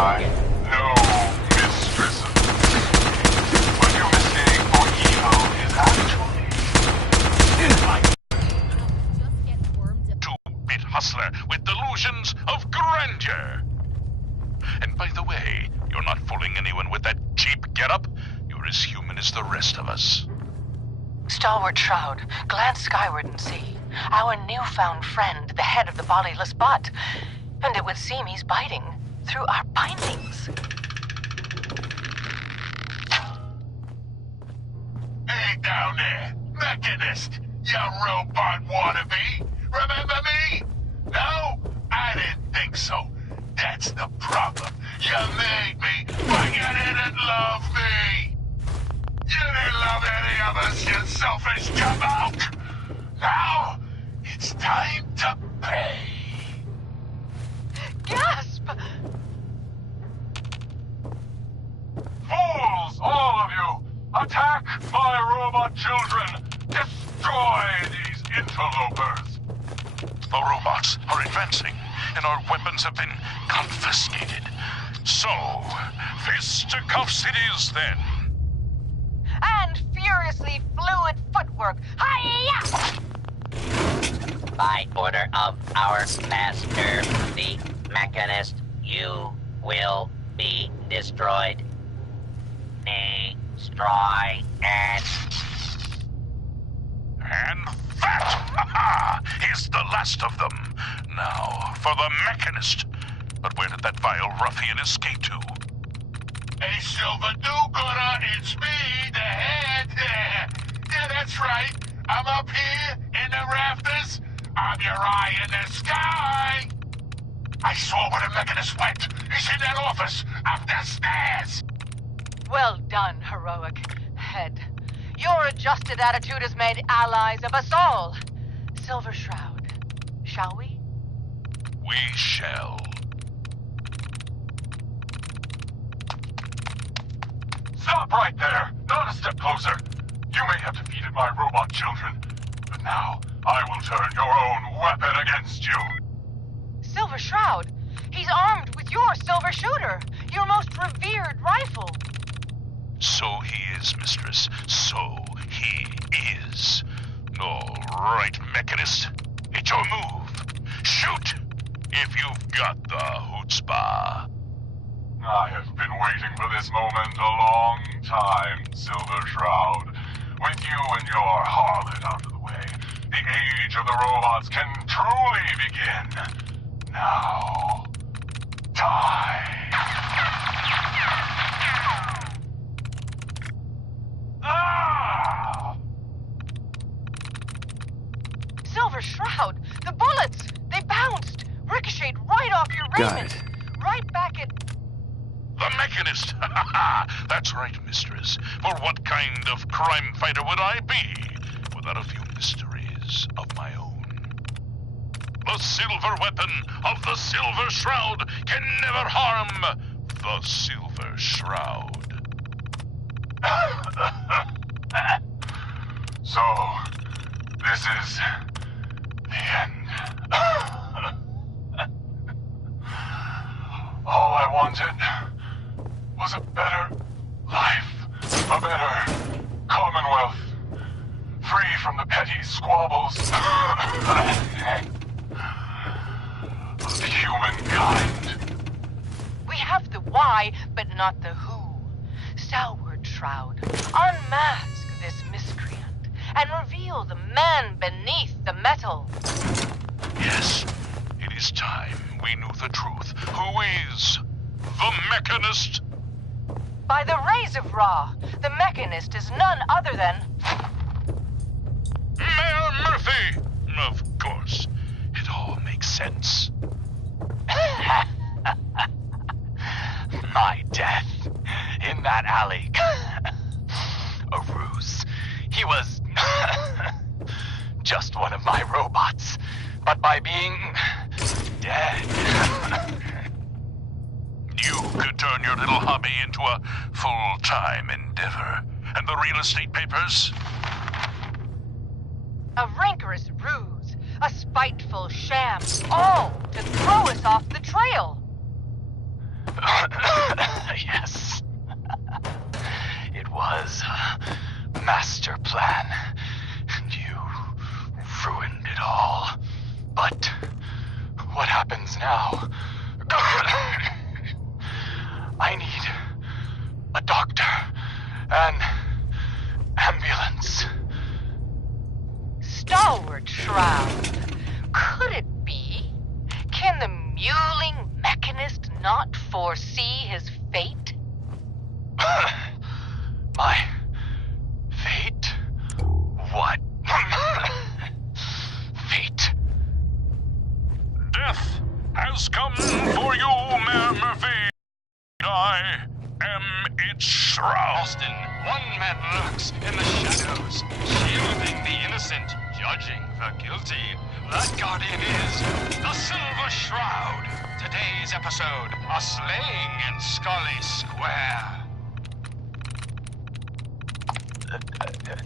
I know, mistress. What you mistake for evil is actually two-bit hustler with delusions of grandeur. And by the way, you're not fooling anyone with that cheap getup. You're as human as the rest of us. Stalwart Shroud, glance skyward and see. Our newfound friend, the head of the bodiless butt. And it would seem he's biting through our bindings. Hey down there, Mechanist, you robot wannabe. Remember me? No? I didn't think so. That's the problem. You made me, but you didn't love me. You didn't love any of us, you selfish jamoke. Now, it's time to pay. Gasp! Fools, all of you! Attack my robot children! Destroy these interlopers! The robots are advancing, and our weapons have been confiscated. So, fisticuffs it is then. And furiously fluid footwork. Hi-ya! By order of our master, the Mechanist, you will be destroyed. Destroy it. And that is the last of them. Now, for the Mechanist. But where did that vile ruffian escape to? Hey, Silver Do-Gooder, it's me, the head. Yeah, that's right. I'm up here in the rafters. I'm your eye in the sky. I saw where the Mechanist went. He's in that office, up the stairs. Well done, heroic head. Your adjusted attitude has made allies of us all. Silver Shroud, shall we? We shall. Stop right there. Not a step closer. You may have defeated my robot children, but now I will turn your own weapon against you. Silver Shroud, he's armed with your silver shooter, your most revered rifle. So he is, mistress. So he is. All right, Mechanist. It's your move. Shoot! If you've got the chutzpah. I have been waiting for this moment a long time, Silver Shroud. With you and your harlot out of the way, the age of the robots can truly begin. Now, die. Ah! Silver Shroud, the bullets, they bounced, ricocheted right off your raiment. Right back at... The Mechanist! That's right, mistress. For what kind of crime fighter would I be without a few mysteries of my own? The silver weapon of the Silver Shroud can never harm the Silver Shroud. So, this is the end. All I wanted was a better life, a better commonwealth, free from the petty squabbles of humankind. We have the why, but not the who. Stalwart Shroud, unmask this miscreant and reveal the man beneath the metal. Yes, it is time we knew the truth. Who is the Mechanist? By the rays of Ra, the Mechanist is none other than... Mayor Murphy! Of course. It all makes sense. My death in that alley. A ruse. He was just one of my robots. But by being dead... You could turn your little hobby into a full-time endeavor. And the real estate papers? A rancorous ruse, a spiteful sham, all to throw us off the trail. Yes. It was a master plan, and you ruined it all. But what happens now? I need a doctor, an ambulance. Stalwart Shroud. Could it be? Can the mewling mechanist not foresee his fate? My fate? What? Fate? Death has come for you, Mayor Murphy. I am its shroud. Austin, one man lurks in the shadows, shielding the innocent, judging the guilty. That guardian is the Silver Shroud. Today's episode, a slaying in Scully Square.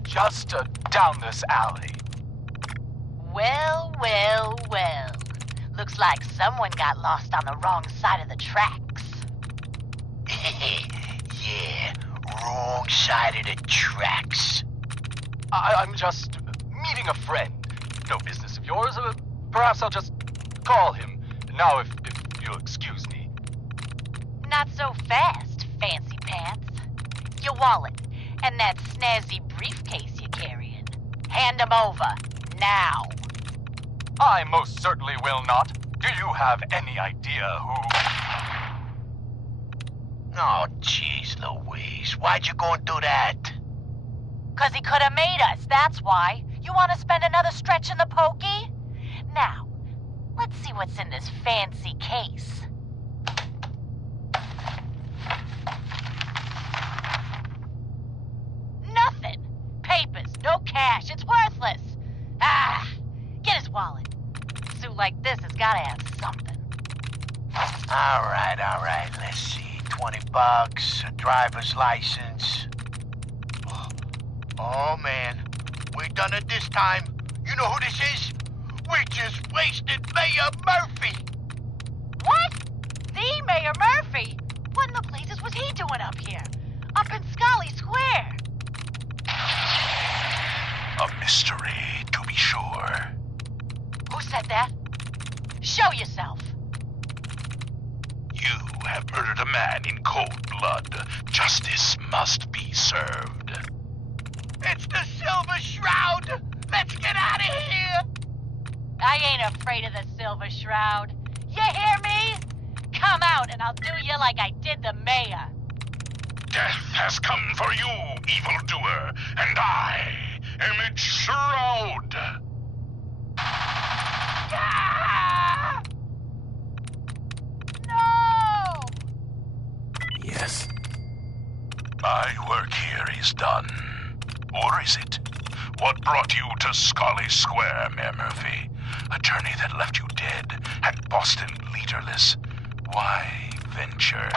Just down this alley. Well, well, well. Looks like someone got lost on the wrong side of the tracks. Yeah, wrong side of the tracks. I'm just meeting a friend. No business of yours. Perhaps I'll just call him. Now, if you'll excuse me. Not so fast, fancy pants. Your wallet and that snazzy briefcase you're carrying. Hand them over, now. I most certainly will not. Do you have any idea who... Oh, jeez Louise, why'd you go and do that? 'Cause he could have made us, that's why. You want to spend another stretch in the pokey? Now, let's see what's in this fancy case. Nothing. Papers, no cash, it's worthless. Ah, get his wallet. A suit like this has got to have something. All right, let's see. $20, a driver's license. Oh, man. We done it this time. You know who this is? We just wasted Mayor Murphy. What? The Mayor Murphy? What in the blazes was he doing up here? Up in Scully Square? A mystery, to be sure. Who said that? Show yourself. You have murdered a man in cold blood. Justice must be served. It's the Silver Shroud. Let's get out of here. I ain't afraid of the Silver Shroud. You hear me? Come out and I'll do you like I did the mayor. Death has come for you, evildoer, and I am its shroud. Ah! No! Yes. My work here is done. Or is it? What brought you to Scully Square, Mayor Murphy? A journey that left you dead and Boston leaderless. Why venture?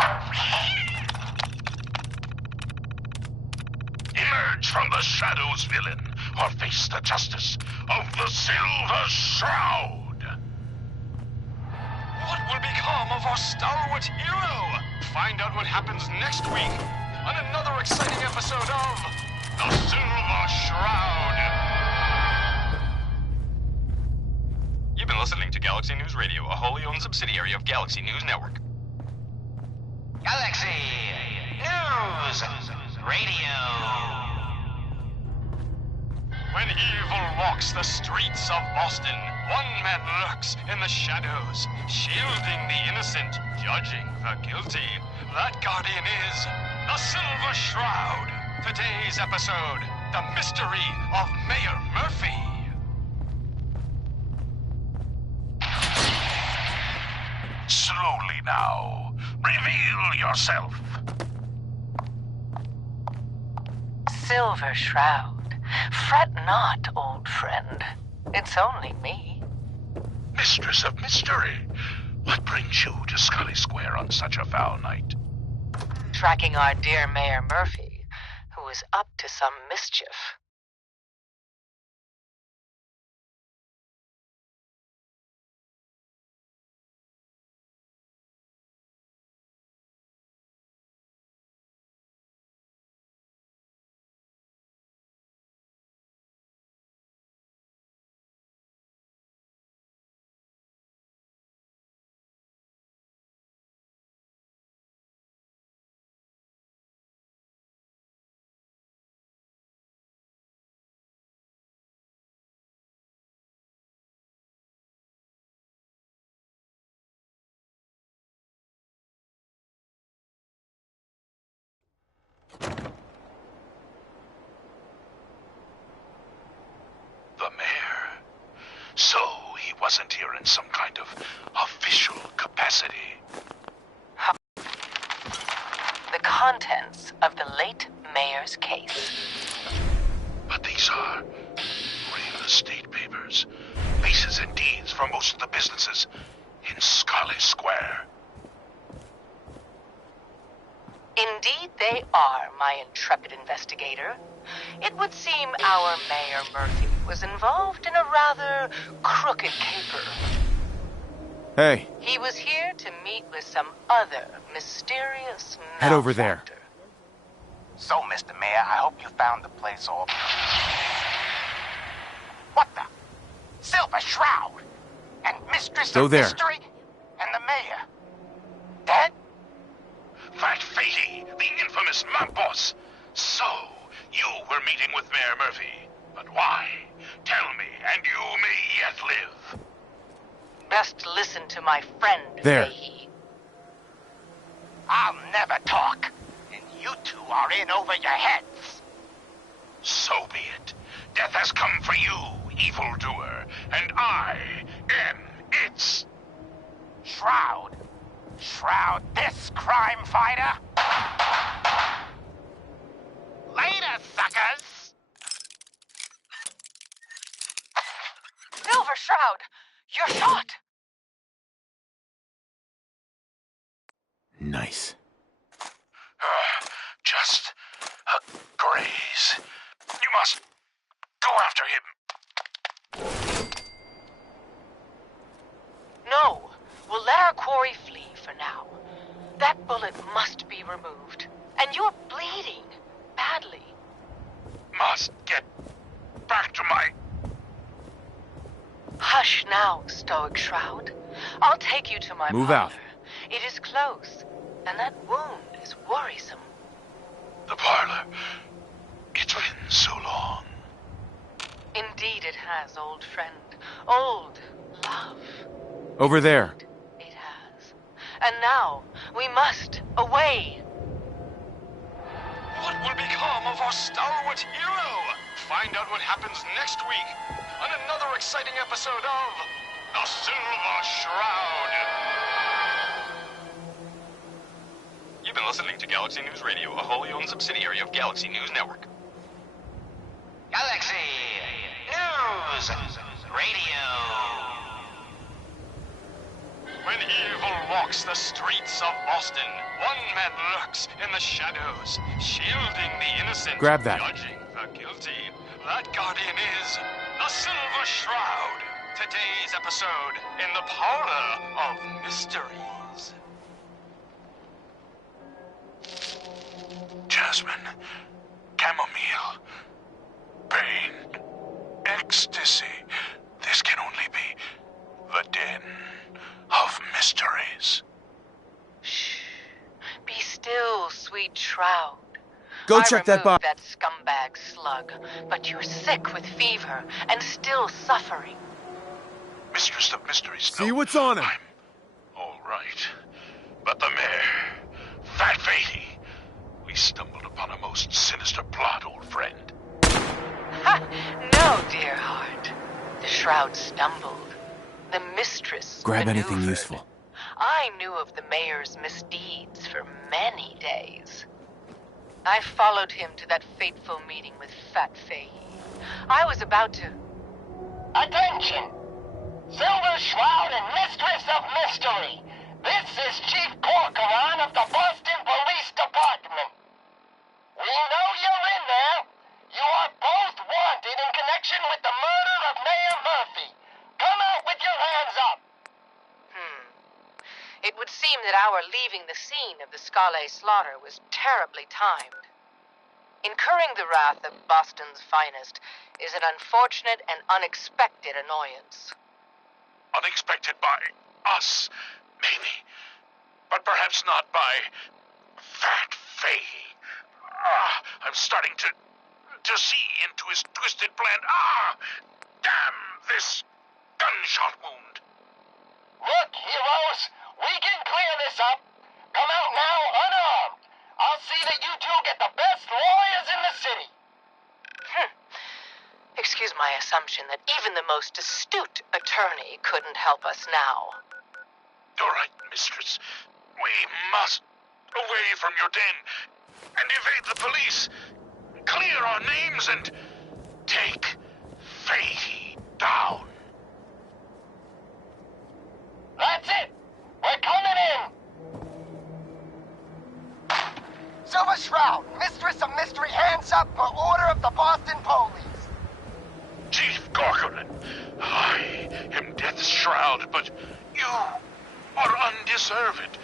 Emerge from the shadows, villain, or face the justice of the Silver Shroud. What will become of our stalwart hero? Find out what happens next week on another exciting episode of The Silver Shroud. You've been listening to Galaxy News Radio, a wholly owned subsidiary of Galaxy News Network. Galaxy News Radio. When evil walks the streets of Boston, one man lurks in the shadows, shielding the innocent, judging the guilty. That guardian is the Silver Shroud. Today's episode, the mystery of Mayor Murphy. Slowly now. Reveal yourself. Silver Shroud. Fret not, old friend. It's only me. Mistress of mystery. What brings you to Scully Square on such a foul night? Tracking our dear Mayor Murphy, who is up to some mischief. wasn't here in some kind of official capacity. The contents of the late mayor's case. But these are real estate papers. Leases and deeds for most of the businesses in Scarlet Square. Indeed they are, my intrepid investigator. It would seem our Mayor Murphy was involved in a rather crooked caper. Hey, He was here to meet with some other mysterious head over there. malefactor. So, Mr. Mayor, I hope you found the place all... What the? Silver Shroud! And Mistress Go of there. Mystery? And the Mayor? Dead? Fat Fatey, the infamous mob boss. So, you were meeting with Mayor Murphy. But why? Tell me, and you may yet live. Best listen to my friend, There. Fahey. I'll never talk. And you two are in over your heads. So be it. Death has come for you, evildoer, and I am its... Shroud. Shroud this crime fighter. Later, suckers. Silver Shroud, you're shot! Nice. Just a graze. You must go after him. No, we'll let our quarry flee for now. That bullet must be removed. And you're bleeding badly. Must get back to my... Hush now, Stoic Shroud. I'll take you to my Move parlor. out. It is close, and that wound is worrisome. The parlor. It's been so long. Indeed it has, old friend. Old love. Over there. It has. And now, we must away. What will become of our stalwart hero? Find out what happens next week on another exciting episode of The Silver Shroud. You've been listening to Galaxy News Radio, a wholly owned subsidiary of Galaxy News Network. Galaxy News Radio. When evil walks the streets of Boston, one man lurks in the shadows, shielding the innocent, Grab that. judging the guilty. That guardian is the Silver Shroud. Today's episode in the Parlor of Mysteries. Jasmine, chamomile, pain, ecstasy. This can only be the den of mysteries. Shh. Be still, sweet Shroud. Go I check that removed box. that scumbag slug, but you're sick with fever and still suffering. Mistress of mysteries. See no, what's on him. I'm all right. But the mayor, Fat Fatey, we stumbled upon a most sinister plot, old friend. Ha! No, dear heart. The Shroud stumbled. The mistress Grab anything maneuvered. useful. I knew of the mayor's misdeeds for many days. I followed him to that fateful meeting with Fat Fahey. I was about to... Attention! Silver Shroud and Mistress of Mystery. This is Chief Corcoran of the Boston Police Department. We know you're in there. You are both wanted in connection with the murder of Mayor Murphy. Come out with your hands up. It would seem that our leaving the scene of the Scale slaughter was terribly timed. Incurring the wrath of Boston's finest is an unfortunate and unexpected annoyance. Unexpected by us, maybe. But perhaps not by Fat Fahey. I'm starting to see into his twisted plan. Damn this gunshot wound. Look, heroes, we can clear this up. Come out now unarmed. I'll see that you two get the best lawyers in the city. Excuse my assumption that even the most astute attorney couldn't help us now. You're right, mistress. We must away from your den and evade the police. Clear our names and take Fatey down. That's it! We're coming in! Silver Shroud, Mistress of Mystery, hands up for order of the Boston Police. Chief Gorgonin, I am Death's Shroud, but you are undeserved.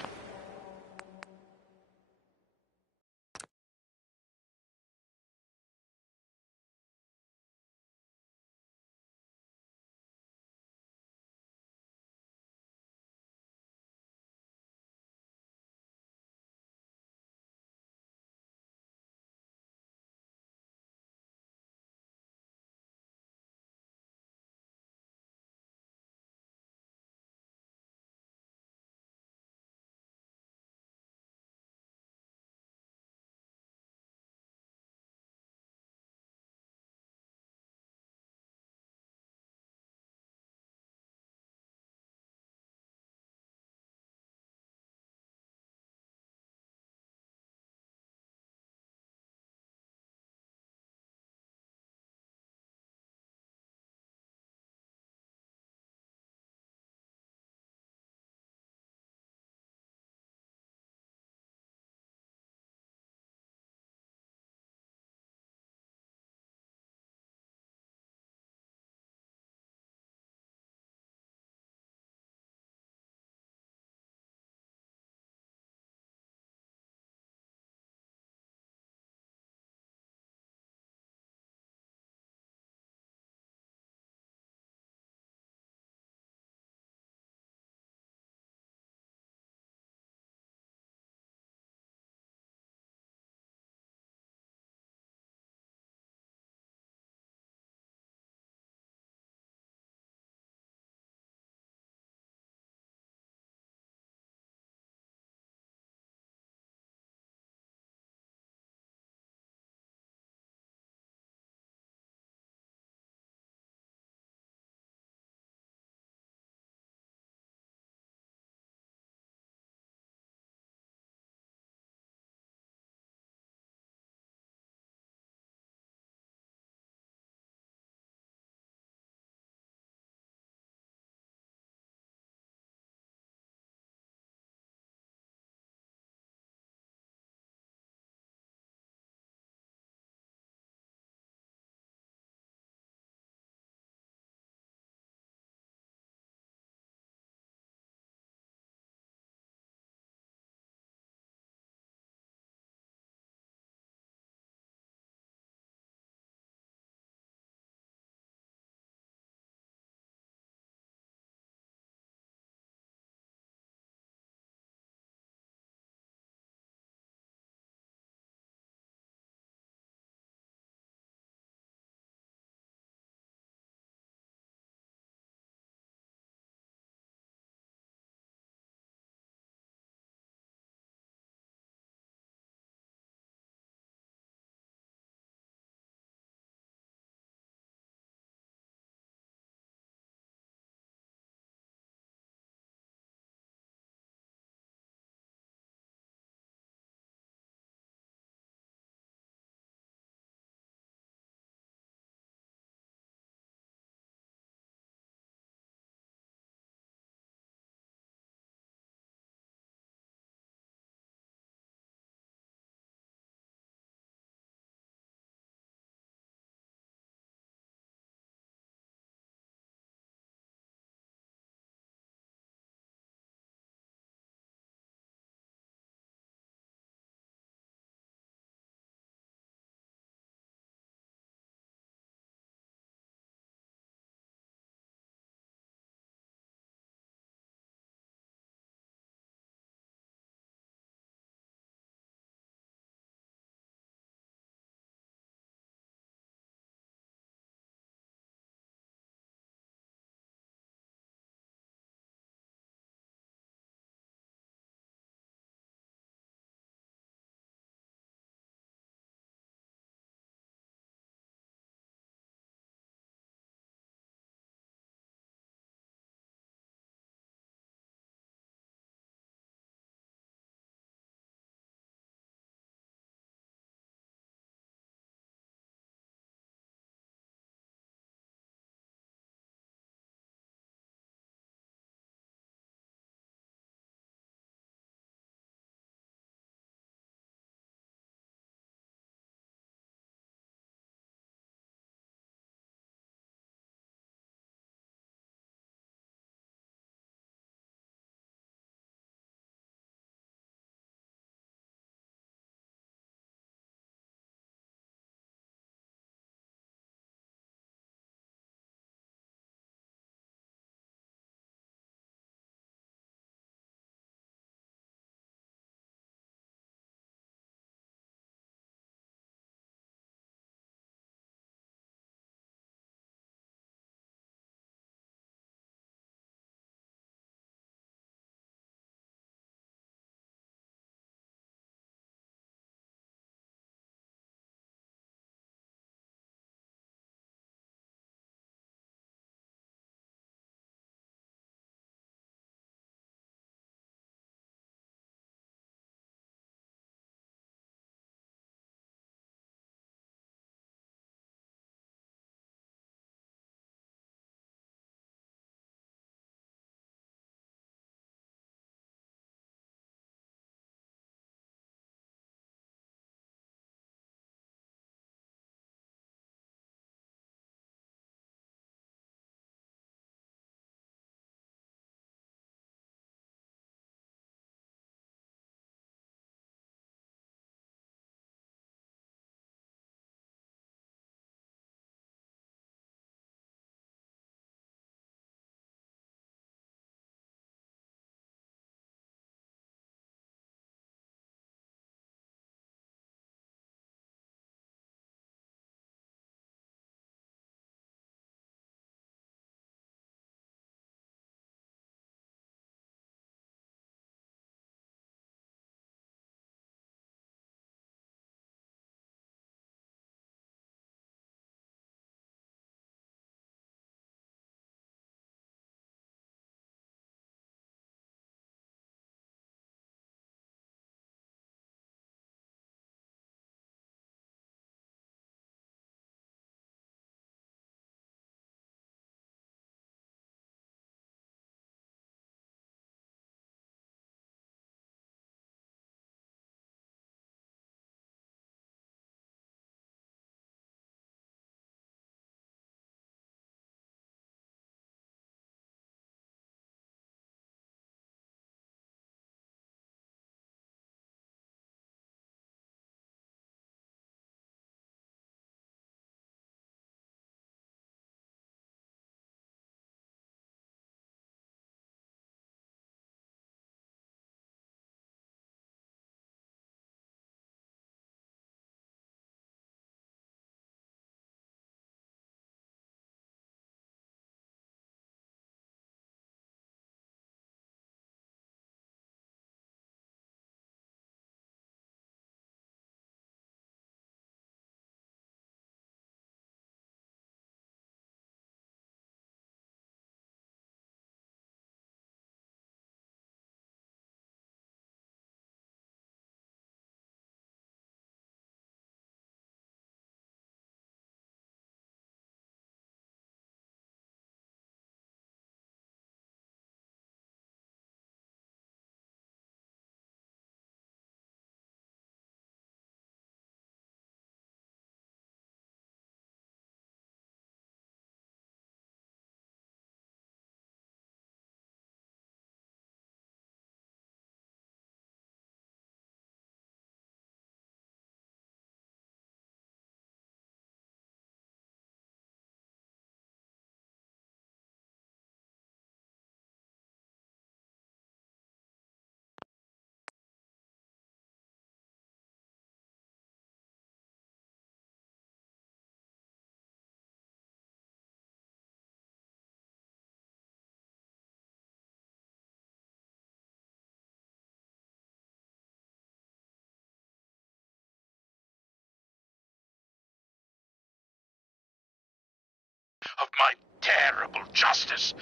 of my terrible justice.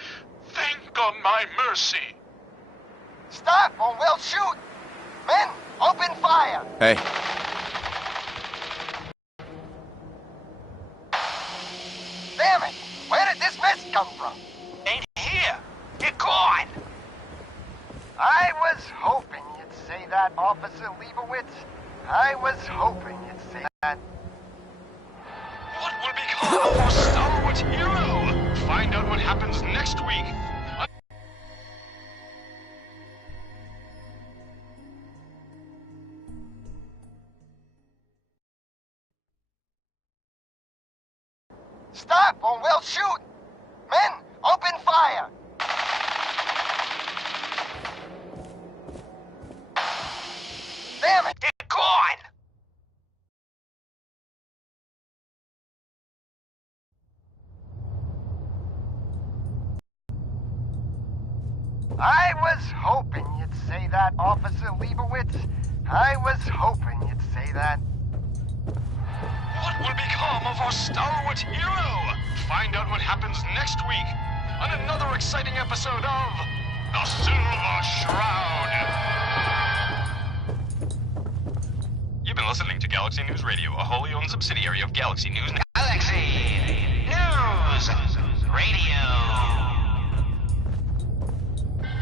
Think on my mercy. Stop or we'll shoot! Men, open fire! Hey, Damn it! Where did this mess come from? Ain't here. You're gone. I was hoping you'd say that, Officer Leibowitz. I was hoping you'd say that. What will become of our stalwart hero? Find out what happens next week. Stop or we'll shoot! Men, open fire! Damn it! You're gone. I was hoping you'd say that, Officer Leibowitz. I was hoping you'd say that. What will become of our stalwart hero? Find out what happens next week on another exciting episode of The Silver Shroud. You've been listening to Galaxy News Radio, a wholly owned subsidiary of Galaxy News. Galaxy News Radio.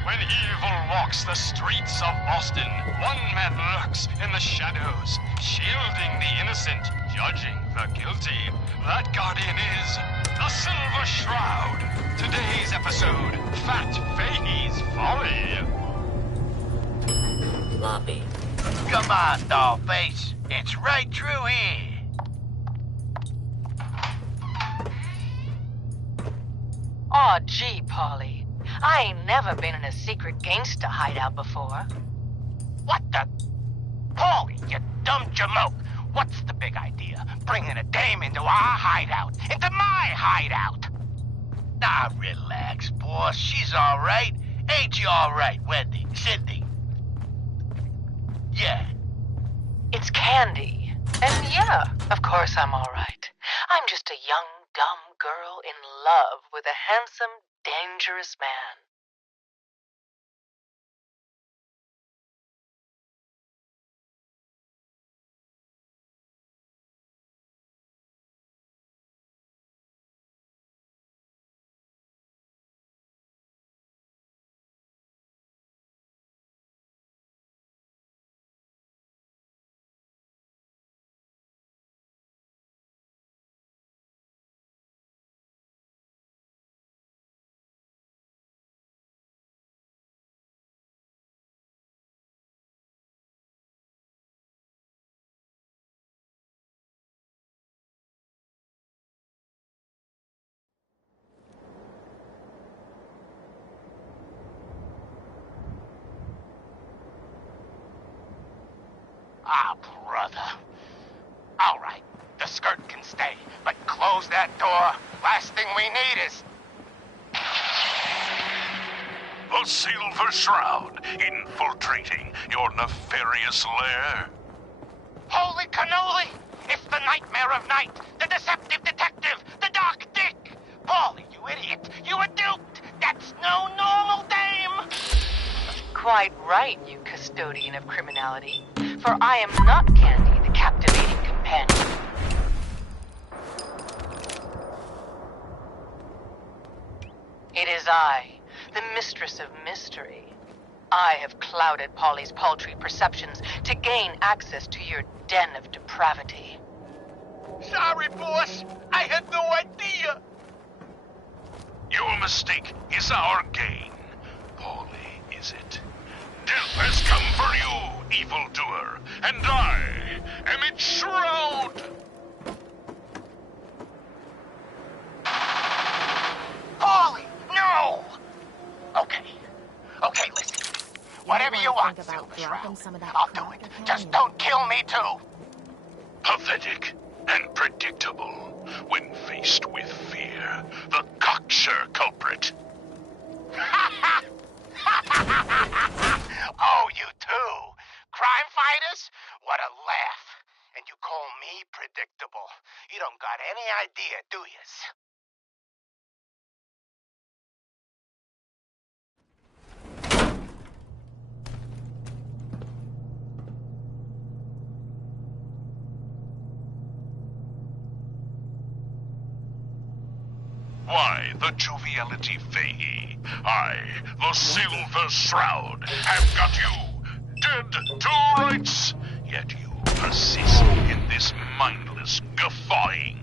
When evil walks the streets of Boston, one man lurks in the shadows, shielding the innocent, judging the guilty. That guardian is the Silver Shroud. Today's episode, Fat Fahey's Folly. Lobby. Come on, dollface. It's right through here. Aw, gee, Polly. I ain't never been in a secret gangsta hideout before. What the? Paulie, you dumb jamoke. What's the big idea? Bringing a dame into our hideout. Into my hideout. Nah, relax, boss. She's all right. Ain't you all right, Wendy? Cindy? Yeah. It's Candy. And yeah, of course I'm all right. I'm just a young, dumb girl in love with a handsome, dangerous man. Ah, brother. All right, the skirt can stay, but close that door. Last thing we need is... The Silver Shroud, infiltrating your nefarious lair. Holy cannoli! It's the nightmare of night, the deceptive detective, the dark dick! Paulie, you idiot! You were duped! That's no normal dame! Quite right, you custodian of criminality. For I am not Candy, the captivating companion. It is I, the mistress of mystery. I have clouded Polly's paltry perceptions to gain access to your den of depravity. Sorry, boss. I had no idea. Your mistake is our gain. Polly, is it? Death has come for you, evildoer, and I am its shroud. Paulie, no! Okay, listen. Whatever you want, Silver Shroud. I'll do it. Just don't kill me, too. Pathetic and predictable when faced with fear. The cocksure culprit. Oh, you too. Crime fighters? What a laugh. And you call me predictable. You don't got any idea, do yous? Why, the joviality Fahey, I, the Silver Shroud, have got you dead to rights. Yet you persist in this mindless guffawing.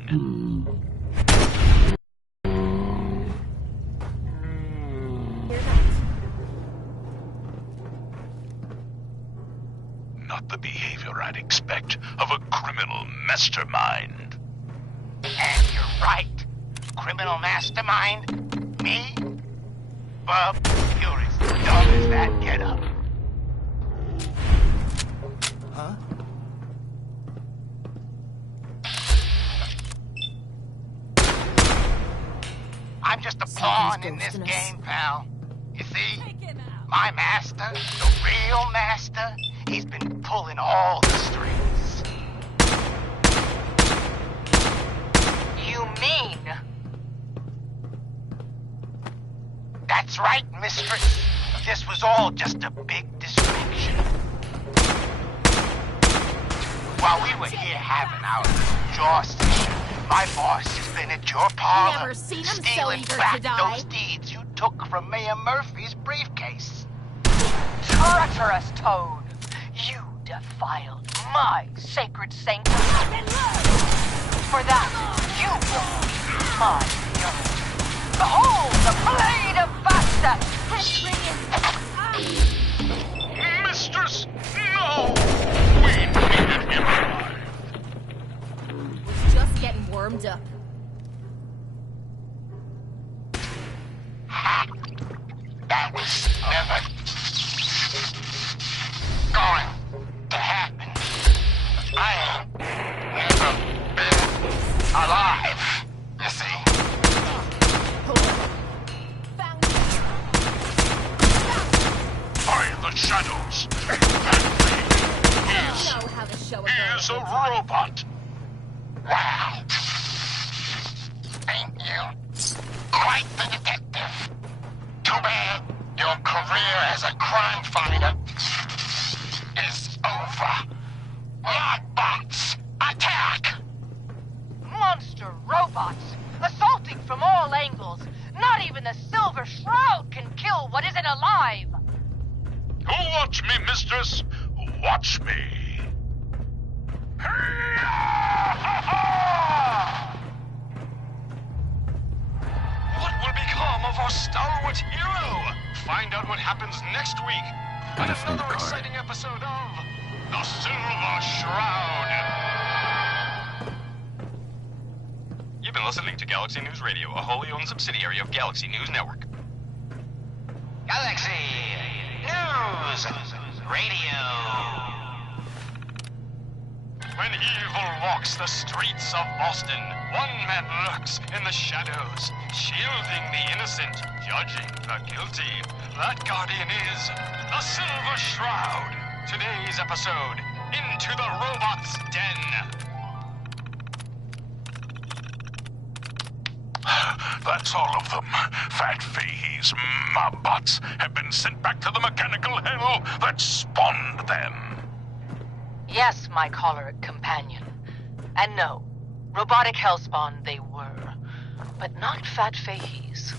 Not the behavior I'd expect of a criminal mastermind. And you're right. Criminal mastermind? Me? Bub, you're as dumb as that get-up. Huh? I'm just a pawn in this game, pal. You see? My master, the real master, he's been pulling all the strings. You mean? That's right, mistress. This was all just a big distraction. While we were here having our jaw session, my boss has been at your parlor, Never seen him so stealing eager back to die. those deeds you took from Mayor Murphy's briefcase. Treacherous toad! You defiled my sacred sanctuary. For that, you will be my young. Behold the blade of Basta! Mistress, no! We needed him alive. Was just getting warmed up. That was never going to happen. I ain't never been alive, you see. By the shadows, that thing Know how to show is a robot. Wow. Ain't you quite the detective? Too bad your career as a crime fighter is over. Lockbox, attack! Monster robots! Assaulting from all angles! Not even the Silver Shroud can kill what isn't alive! Watch me, mistress. Watch me. What will become of our stalwart hero? Find out what happens next week on another exciting episode of The Silver Shroud. You've been listening to Galaxy News Radio, a wholly owned subsidiary of Galaxy News Network. Galaxy News Radio. When evil walks the streets of Boston, one man lurks in the shadows, shielding the innocent, judging the guilty. That guardian is the Silver Shroud. Today's episode, Into the Robot's Den. That's all of them. Fat Fahey's mob bots have been sent back to the mechanical hell that spawned them. Yes, my choleric companion. And no, robotic hellspawn they were. But not Fat Fahey's.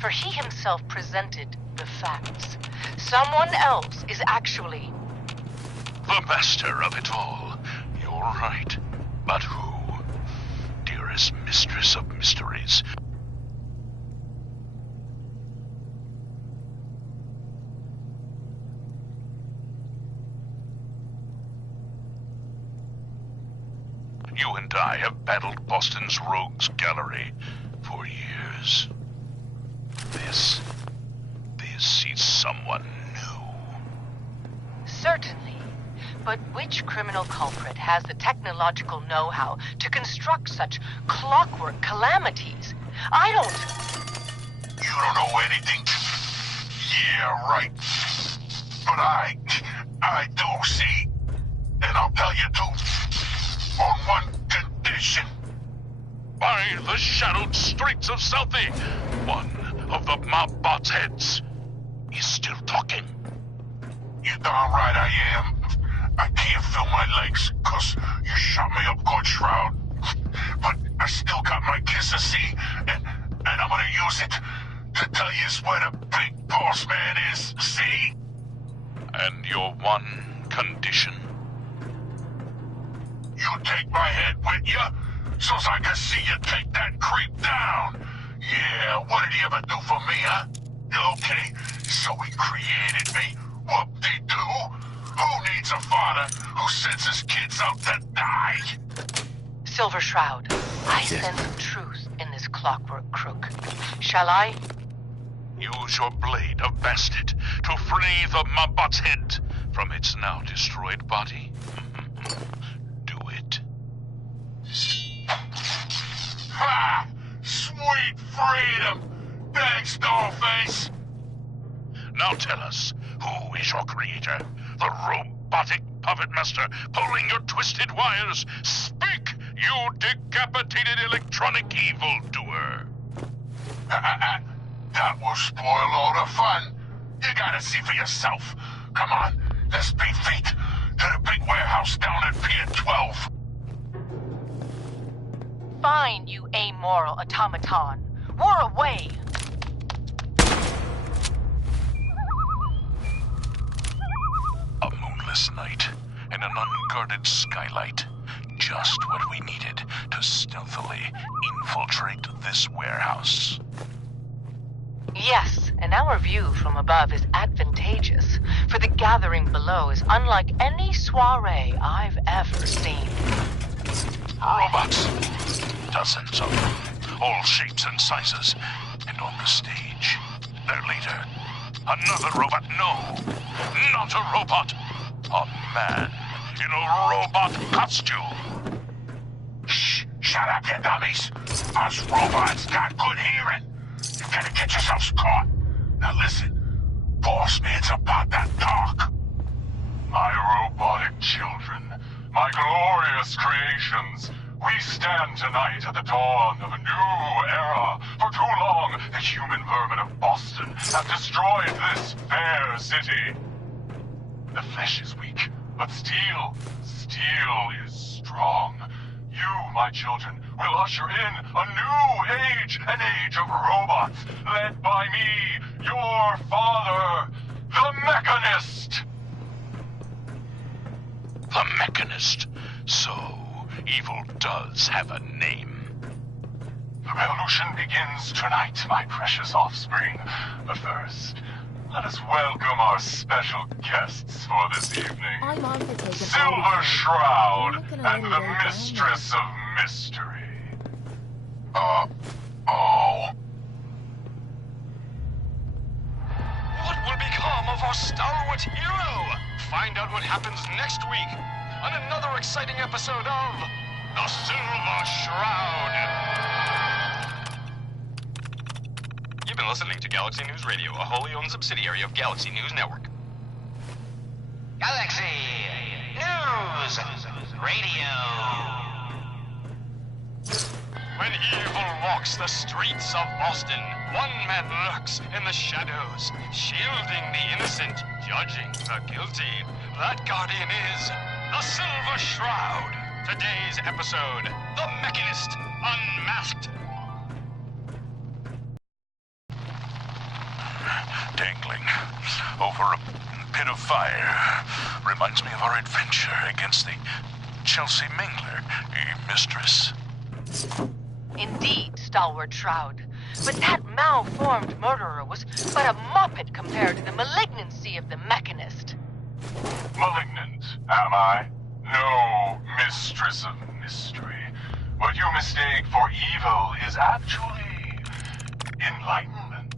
For he himself presented the facts. Someone else is actually... The master of it all. You're right. But who? Dearest mistress of mysteries. You and I have battled Boston's rogues gallery for years. This is someone new. Certainly. But which criminal culprit has the technological know-how to construct such clockwork calamities? I don't... You don't know anything? Yeah, right. But I do see. And I'll tell you too. On one condition. By the shadowed streets of Southie, one of the mob bot's heads is still talking. You're darn right I am. I can't feel my legs, 'cause you shot me up good, Shroud. But I still got my kiss of sea, and and I'm gonna use it to tell you where the big boss man is, see? And your one condition? You take my head with you, so's I can see you take that creep down. Yeah, what did he ever do for me, huh? Okay, so he created me. Whoop-de-doo. Who needs a father who sends his kids out to die? Silver Shroud, I sense truth in this clockwork crook. Shall I? Use your blade of bastard to free the Mabot's head from its now destroyed body. Do it. Ha! Sweet freedom! Thanks, Dollface! Now tell us, who is your creator? The robotic puppet master pulling your twisted wires? Speak, you decapitated electronic evildoer! That will spoil all the fun. You gotta see for yourself. Come on, let's beat feet to the big warehouse down at Pier 12. Fine, you amoral automaton. War away! A moonless night and an unguarded skylight. Just what we needed to stealthily infiltrate this warehouse. Yes, and our view from above is advantageous, for the gathering below is unlike any soiree I've ever seen. Robots. Dozens of them. All shapes and sizes. And on the stage, their leader. Another robot. No, not a robot. A man in a robot costume. Shh! Shut up, you dummies! Us robots got good hearing. You gotta get yourselves caught. Now listen, Boss Man's about to talk. My robotic children, my glorious creations, we stand tonight at the dawn of a new era. For too long, the human vermin of Boston have destroyed this fair city. The flesh is weak, but steel is strong. You, my children, will usher in a new age, an age of robots, led by me, your father, the Mechanist. The Mechanist. So, evil does have a name. The revolution begins tonight, my precious offspring. But first, let us welcome our special guests for this evening. I'm on for taking Silver Shroud I'm not gonna and let the you go Mistress of Mystery. What will become of our stalwart hero? Find out what happens next week on another exciting episode of The Silver Shroud. You've been listening to Galaxy News Radio, a wholly owned subsidiary of Galaxy News Network. Galaxy News Radio. When evil walks the streets of Boston, one man lurks in the shadows, shielding the innocent, judging the guilty. That guardian is the Silver Shroud. Today's episode, The Mechanist Unmasked. Dangling over a pit of fire reminds me of our adventure against the Chelsea Mingler, mistress. Indeed, Stalwart Shroud. But that malformed murderer was but a muppet compared to the malignancy of the Mechanist. Malignant, am I? No, Mistress of Mystery. What you mistake for evil is actually enlightenment.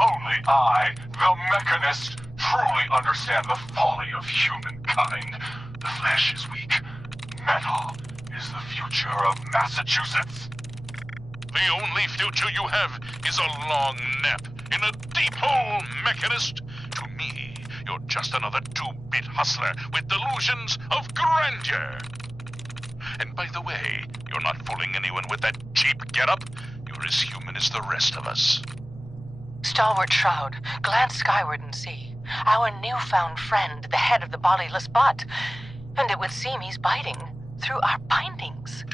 Only I, the Mechanist, truly understand the folly of humankind. The flesh is weak. Metal is the future of Massachusetts. The only future you have is a long nap in a deep hole, Mechanist. To me, you're just another two-bit hustler with delusions of grandeur. And by the way, you're not fooling anyone with that cheap getup. You're as human as the rest of us. Stalwart Shroud, glance skyward and see. Our newfound friend, the head of the bodiless bot. And it would seem he's biting through our bindings.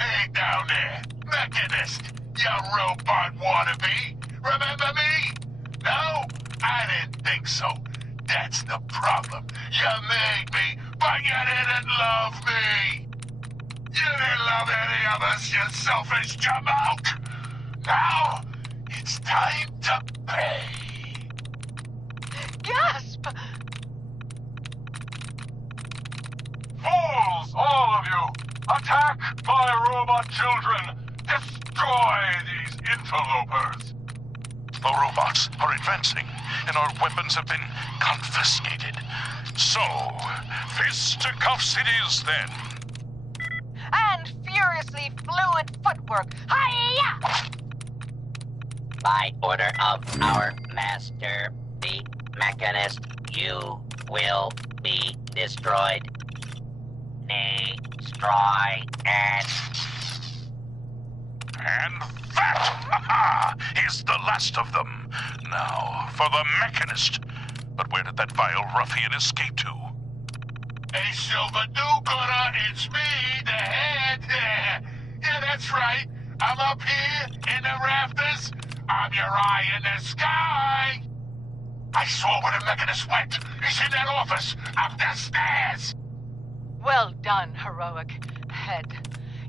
Hey down there, Mechanist, you robot wannabe. Remember me? No? I didn't think so. That's the problem. You made me, but you didn't love me. You didn't love any of us, you selfish jamoke. Now, it's time to pay. Gasp! Fools, all of you! Attack my robot children! Destroy these interlopers! The robots are advancing, and our weapons have been confiscated. So, fisticuffs it is then. And furiously fluid footwork. Hiya! By order of our master, the Mechanist, you will be destroyed. Destroy and that is the last of them. Now, for the Mechanist. But where did that vile ruffian escape to? Hey, Silver Do-Gooder, it's me, the head. Yeah, that's right. I'm up here in the rafters. I'm your eye in the sky. I saw where the Mechanist went. He's in that office, up the stairs. Well done, heroic head.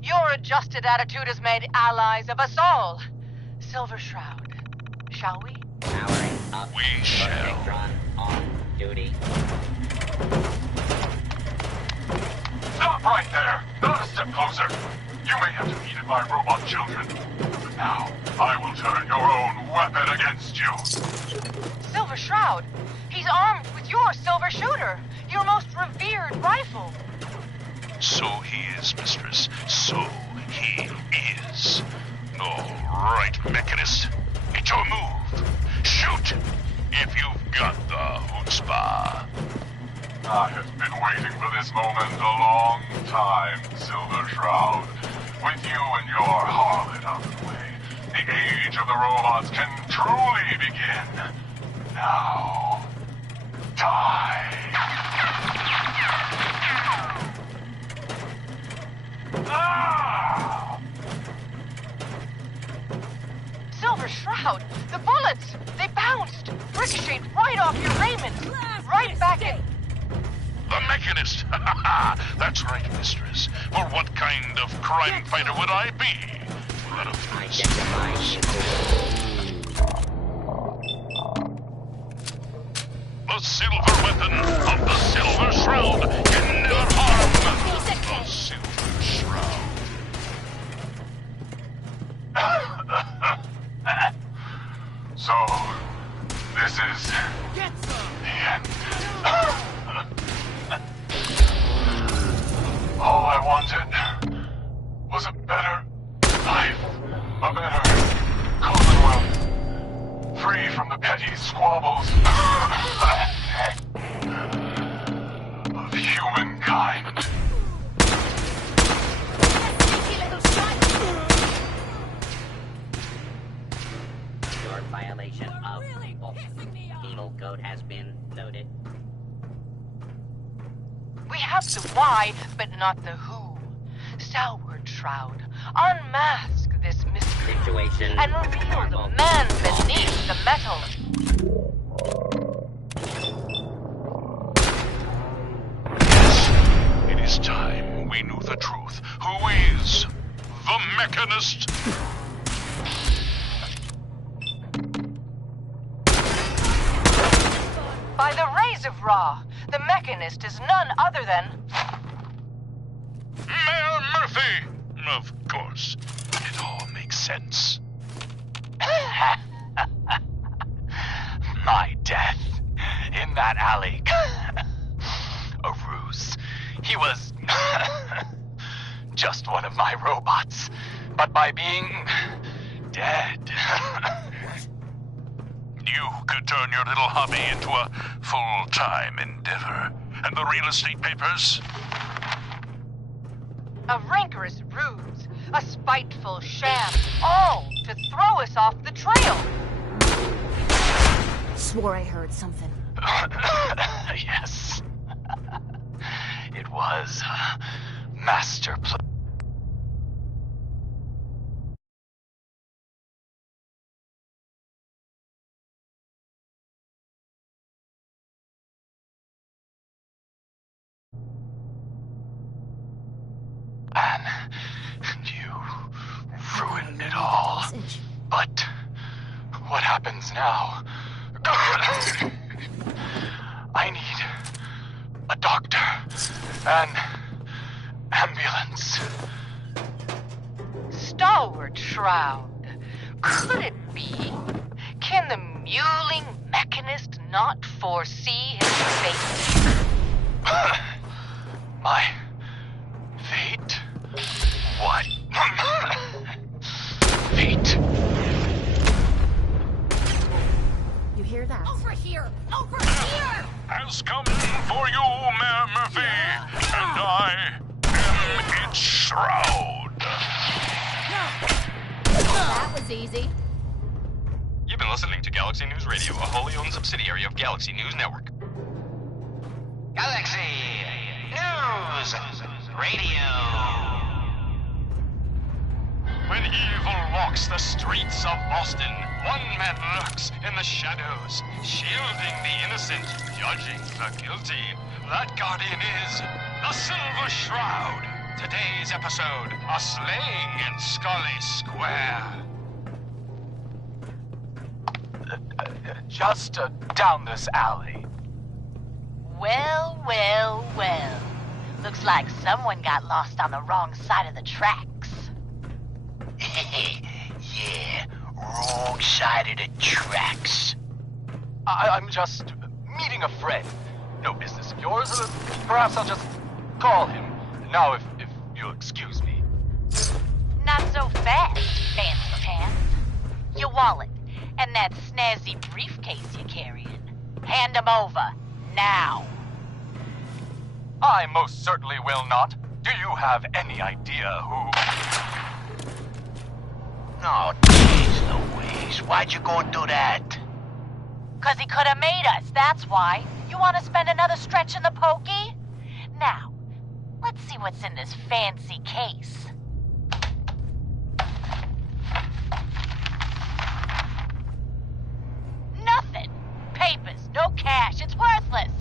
Your adjusted attitude has made allies of us all. Silver Shroud, shall we? powering up. We shall. Electron on duty. Stop right there! Not a step closer! You may have defeated my robot children, but now I will turn your own weapon against you! Silver Shroud, he's armed with your silver shooter, your most revered rifle. So he is, mistress. So he is. All right, Mechanist. It's your move. Shoot! If you've got the chutzpah. I have been waiting for this moment a long time, Silver Shroud. With you and your harlot out of the way, the age of the robots can truly begin. Now, die. Ah! Silver Shroud, the bullets, they bounced, ricocheted right off your raiment, right back at... The Mechanist! That's right, mistress. For what kind of crime fighter would I be without a first? The silver weapon of the Silver Shroud can never harm the Silver Shroud. So, this is the end. All I wanted was a better life, a better commonwealth, free from the petty squabbles of humankind. Your violation of penal code has been noted. We have the why, but not the who. Stalwart Shroud, unmask this mystery Situation and reveal the man beneath the metal. Yes, it is time we knew the truth. Who is the Mechanist? By the rays of Ra, the Mechanist is none other than... Mayor Murphy! Of course. It all makes sense. My death in that alley. A ruse. He was just one of my robots. But by being dead, You could turn your little hobby into a full-time endeavor. And the real estate papers? A rancorous ruse, a spiteful sham, all to throw us off the trail. Swore I heard something. yes. It was master plan. end it all. But what happens now? I need a doctor, an ambulance. Stalwart Shroud. Could it be? Can the mewling mechanist not foresee his fate? My fate? What? Fate? You hear that? Over here! Over here! Has come for you, Mayor Murphy, and I am its shroud. That was easy. You've been listening to Galaxy News Radio, a wholly owned subsidiary of Galaxy News Network. Galaxy News Radio. When evil walks the streets of Boston, one man lurks in the shadows, shielding the innocent, judging the guilty. That guardian is the Silver Shroud. Today's episode, a slaying in Scully Square. Just down this alley. Well, well, well. Looks like someone got lost on the wrong side of the tracks. Yeah, wrong side of the tracks. I'm just meeting a friend. No business of yours. Perhaps I'll just call him. Now, if you'll excuse me. Not so fast, fancy pants. Your wallet and that snazzy briefcase you're carrying. Hand them over, now. I most certainly will not. Do you have any idea who... Oh, jeez Louise, why'd you go and do that? 'Cause he could have made us, that's why. You want to spend another stretch in the pokey? Now, let's see what's in this fancy case. Nothing. Papers, no cash, it's worthless.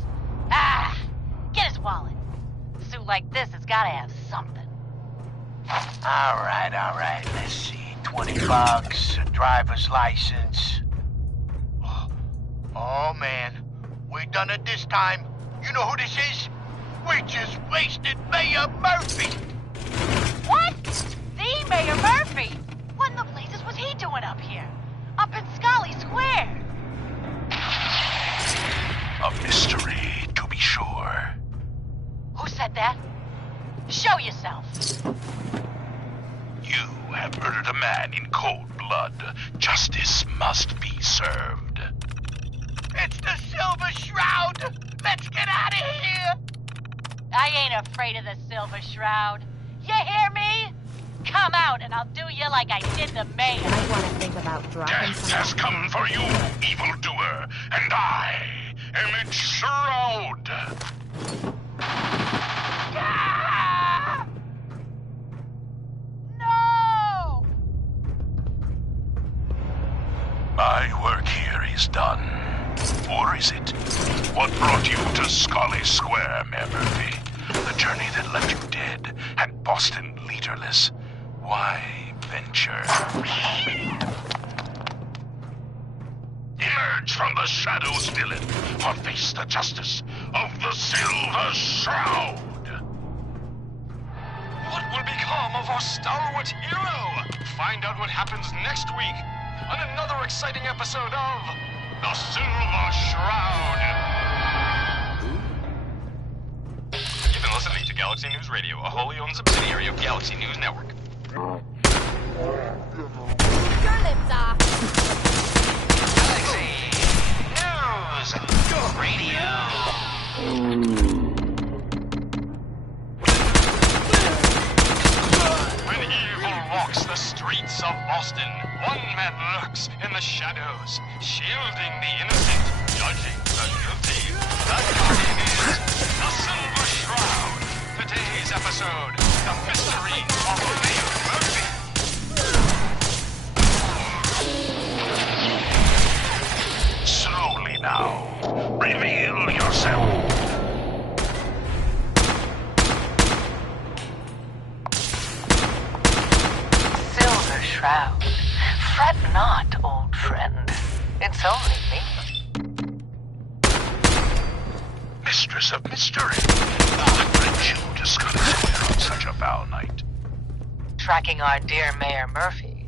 Ah, get his wallet. A suit like this has got to have something. All right, let's see. $20, a driver's license. Oh, man. We done it this time. You know who this is? We just wasted Mayor Murphy. What? The Mayor Murphy? What in the blazes was he doing up here? Up in Scully Square? A mystery, to be sure. Who said that? Show yourself. You have murdered a man in cold blood. Justice must be served. It's the Silver Shroud. Let's get out of here. I ain't afraid of the Silver Shroud. You hear me? Come out and I'll do you like I did the mayor. I want to think about dropping Death has come for you, evildoer, and I am its shroud. Ah! No! My work here is done. Or is it? What brought you to Scully Square, Mayor Murphy? The journey that left you dead and Boston leaderless. Why venture? Emerge from the shadows, villain, or face the justice of the Silver Shroud. What will become of our stalwart hero? Find out what happens next week on another exciting episode of The Silver Shroud. You've been listening to Galaxy News Radio, a wholly owned subsidiary of Galaxy News Network. your lips off. Galaxy News Radio. When evil walks the streets of Boston, one man lurks in the shadows, shielding the innocent, judging the guilty. That guardian is the Silver Shroud. Today's episode, the mystery of Mayor Murphy. Slowly now. Reveal yourself. Silver Shroud. shroud. Fret not, old friend. It's only me. Mistress of mystery. What brings you to Scully Square on such a foul night? Tracking our dear Mayor Murphy,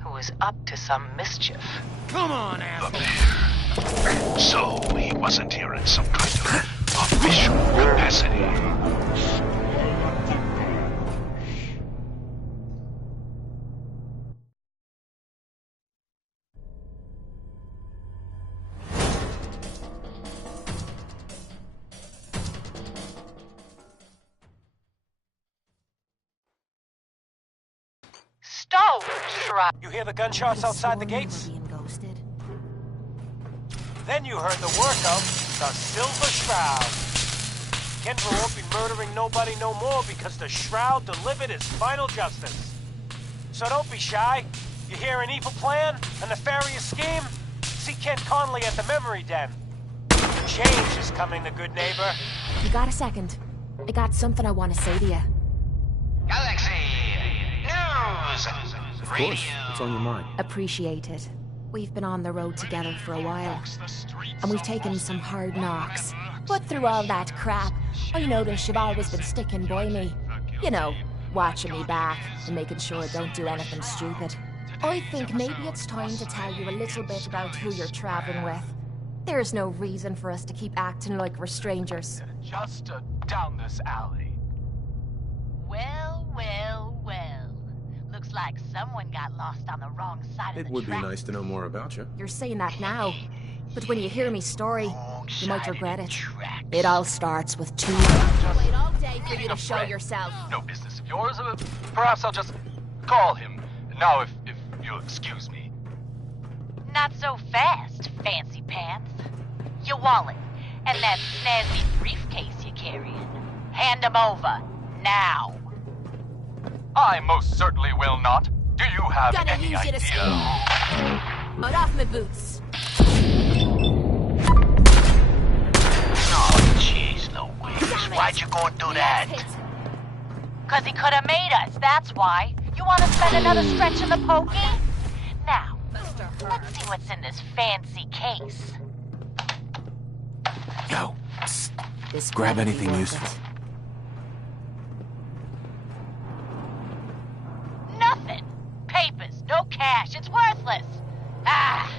who is up to some mischief. Come on, The asshole. mayor. So he wasn't here in some kind of official capacity. Stone shroud. You hear the gunshots outside the gates? Being ghosted. Then you heard the work of the Silver Shroud. Kendra won't be murdering nobody no more because the Shroud delivered its final justice. So don't be shy. You hear an evil plan? A nefarious scheme? See Kent Conley at the Memory Den. Change is coming, the good neighbor. You got a second? I got something I want to say to you. Galaxy News! Of course. What's on your mind? Appreciate it. We've been on the road together for a while, and we've taken some hard knocks. But through all that crap, I noticed you've always been sticking by me. You know, watching me back and making sure I don't do anything stupid. I think maybe it's time to tell you a little bit about who you're traveling with. There's no reason for us to keep acting like we're strangers. Just down this alley. Well, well, well. Looks like someone got lost on the wrong side of It the would be track. nice to know more about you. You're saying that now, but when you hear me story, you might regret it. It all starts with two. Wait all day for you to show yourself. No business of yours. Perhaps I'll just call him. Now, if you'll excuse me. Not so fast, fancy pants. Your wallet and that snazzy briefcase you're carrying. Hand them over, now. I most certainly will not. Do you have Gonna any use you to idea? Out off my boots. Oh, jeez Louise. Why'd you go and do that? Cause he could have made us, that's why. You wanna spend another stretch in the pokey? Now, let's see what's in this fancy case. Yo, This grab might be anything worth useful. it. Nothing. Papers, no cash, it's worthless. Ah,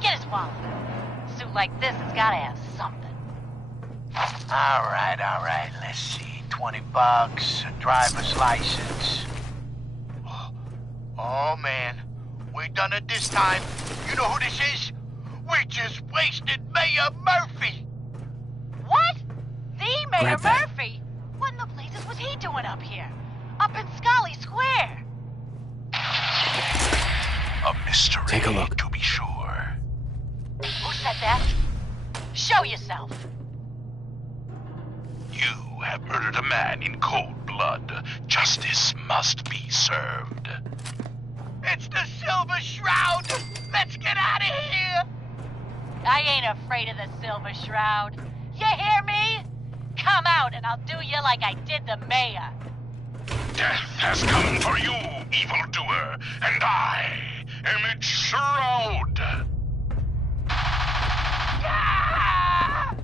get his wallet. A suit like this has gotta have something. All right. Let's see. $20, a driver's license. Oh, man. We done it this time. You know who this is? We just wasted Mayor Murphy. What? The Mayor Grab that. Murphy? What in the blazes was he doing up here? Up in Scully Square? A mystery, Take a look. to be sure. Who said that? Show yourself. You have murdered a man in cold blood. Justice must be served. It's the Silver Shroud. Let's get out of here. I ain't afraid of the Silver Shroud. You hear me? Come out and I'll do you like I did the mayor. Death has come for you, evildoer, and I am its shroud. Ah!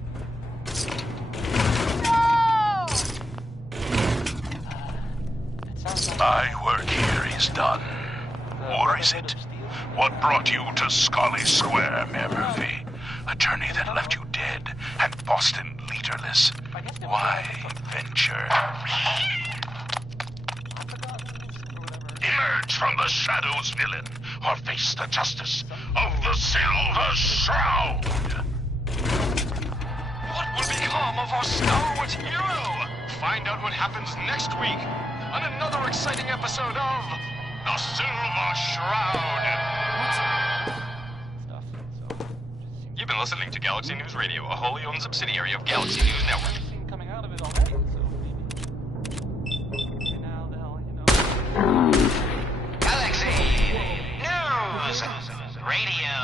No! My work here is done. Or is it? What brought you to Scully Square, Mayor Murphy? A journey that left you dead and Boston leaderless. Why venture? Emerge from the shadows, villain, or face the justice of the Silver Shroud! What will become of our stalwart hero? Find out what happens next week on another exciting episode of The Silver Shroud. You've been listening to Galaxy News Radio, a wholly owned subsidiary of Galaxy News Network. Coming out of it already, Galaxy News Radio.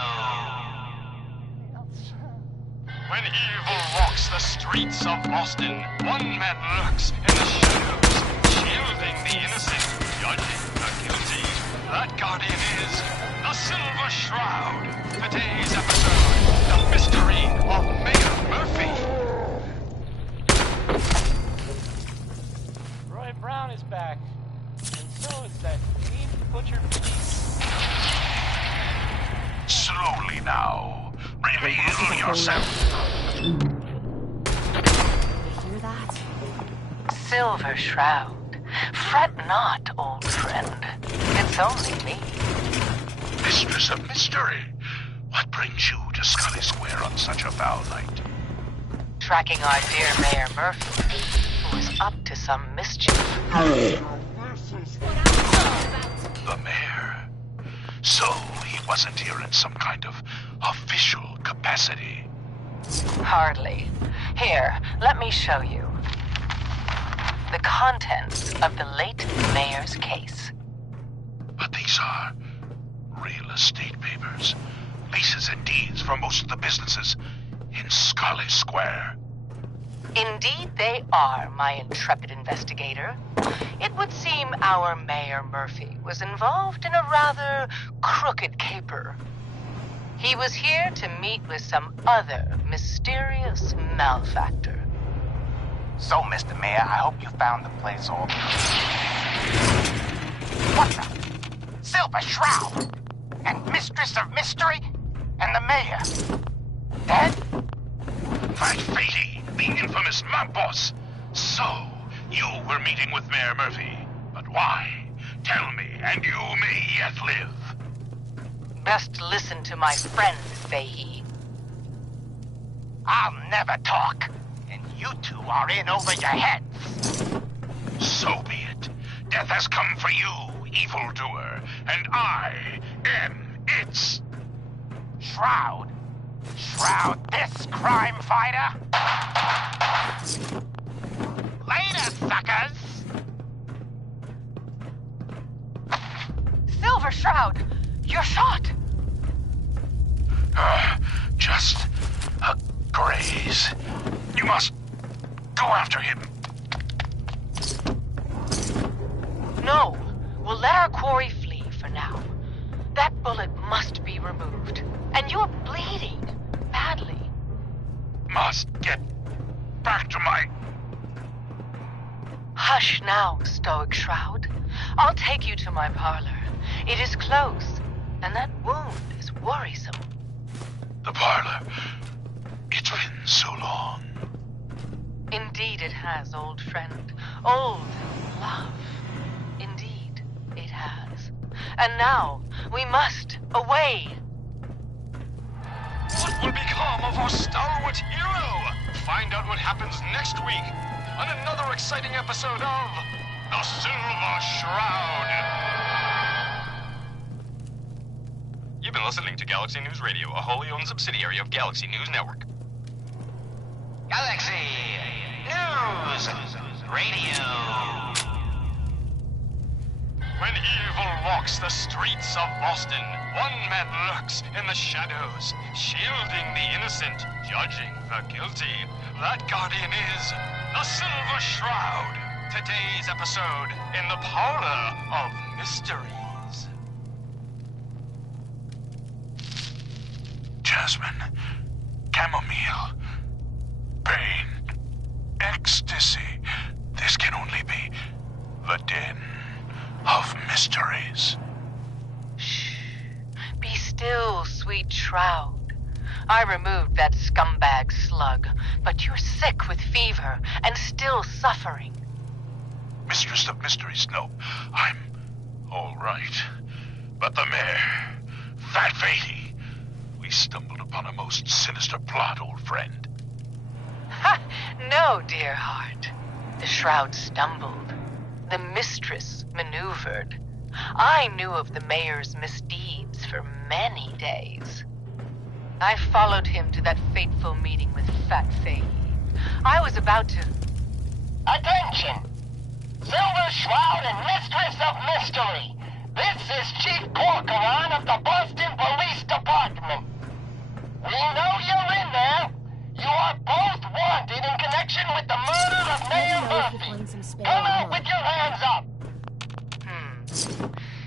When evil walks the streets of Boston, one man lurks in the shadows, shielding the innocent, judging the guilty. That guardian is the Silver Shroud. Today's episode, the mystery of Mayor Murphy. Roy Brown is back. And so is that mean butcher piece. Slowly now. Reveal yourself. You hear that? Silver Shroud. Fret not, old friend. It's only me. Mistress of Mystery. What brings you to Scully Square on such a foul night? Tracking our dear Mayor Murphy, who is up to some mischief. The mayor. So he wasn't here in some kind of official capacity. Hardly. Here, let me show you. The contents of the late mayor's case. But these are real estate papers. Leases and deeds for most of the businesses in Scully Square. Indeed they are, my intrepid investigator. It would seem our Mayor Murphy was involved in a rather crooked caper. He was here to meet with some other mysterious malefactor. So, Mr. Mayor, I hope you found the place all... What the? Silver Shroud! And Mistress of Mystery? And the Mayor? Dead? Fat Fatey, the infamous mob boss. So, you were meeting with Mayor Murphy. But why? Tell me, and you may yet live. Best listen to my friend, Fahey. I'll never talk. And you two are in over your heads. So be it. Death has come for you, evildoer, and I am its... Shroud. Shroud this crime fighter. Later, suckers. Silver Shroud, you're shot. Just a graze. You must go after him. No, we'll let our quarry flee for now. That bullet must be removed. And you're bleeding badly. Must get back to my... Hush now, Stoic Shroud. I'll take you to my parlor. It is close, and that wound is worrisome. The parlor. It's been so long. Indeed it has, old friend. Old love. Indeed it has. And now, we must away. What will become of our stalwart hero? Find out what happens next week on another exciting episode of The Silver Shroud. You've been listening to Galaxy News Radio, a wholly owned subsidiary of Galaxy News Network. Galaxy News Radio. When evil walks the streets of Boston, one man lurks in the shadows, shielding the innocent, judging the guilty. That guardian is the Silver Shroud. Today's episode in the Parlor of Mysteries. Jasmine, chamomile, pain, ecstasy. This can only be the den of mysteries. Shh. Be still, sweet Shroud. I removed that scumbag slug, but you're sick with fever and still suffering. Mistress of Mysteries, no. I'm all right. But the mayor, Fat Fatey, we stumbled upon a most sinister plot, old friend. Ha! No, dear heart. The Shroud stumbled. The mistress maneuvered. I knew of the mayor's misdeeds for many days. I followed him to that fateful meeting with Fat Fahey. I was about to... Attention! Silver Shroud and Mistress of Mystery. This is Chief Porkeron of the Boston Police Department. We know you're in there. You are both wanted in connection with the murder of Mayor Murphy. Come out with your hands up!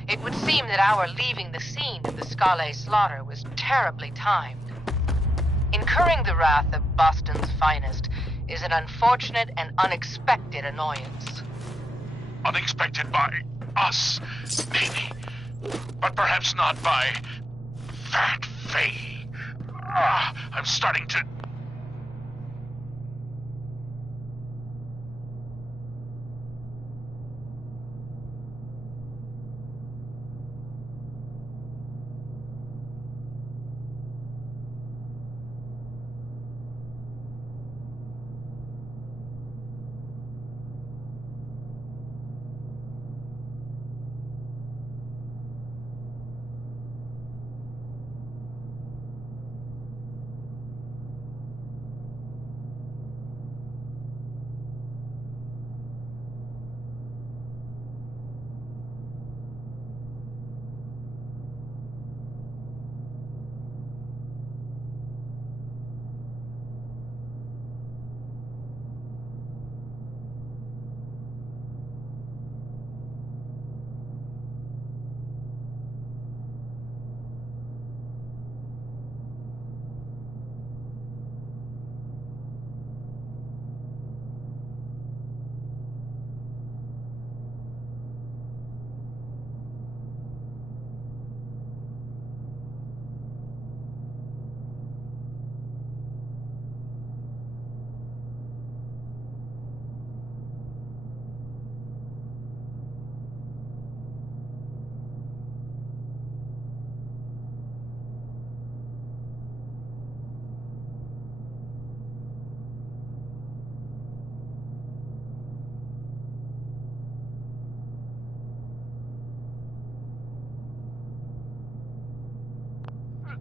It would seem that our leaving the scene of the Scale slaughter was terribly timed. Incurring the wrath of Boston's finest is an unfortunate and unexpected annoyance. Unexpected by us, maybe. But perhaps not by Fat Faye. I'm starting to...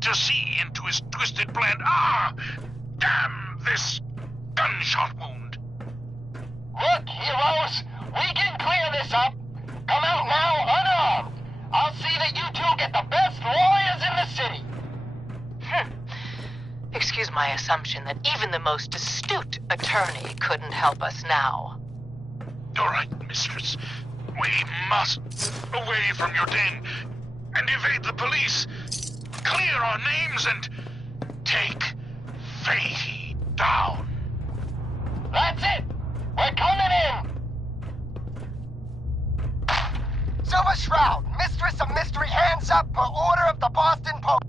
to see into his twisted plan. Damn this gunshot wound. Look, heroes, we can clear this up. Come out now unarmed. I'll see that you two get the best lawyers in the city. Excuse my assumption that even the most astute attorney couldn't help us now. All right, mistress. We must away from your den and evade the police. Clear our names and take Fahey down. That's it. We're coming in. Silver Shroud, Mistress of Mystery, hands up per order of the Boston Post.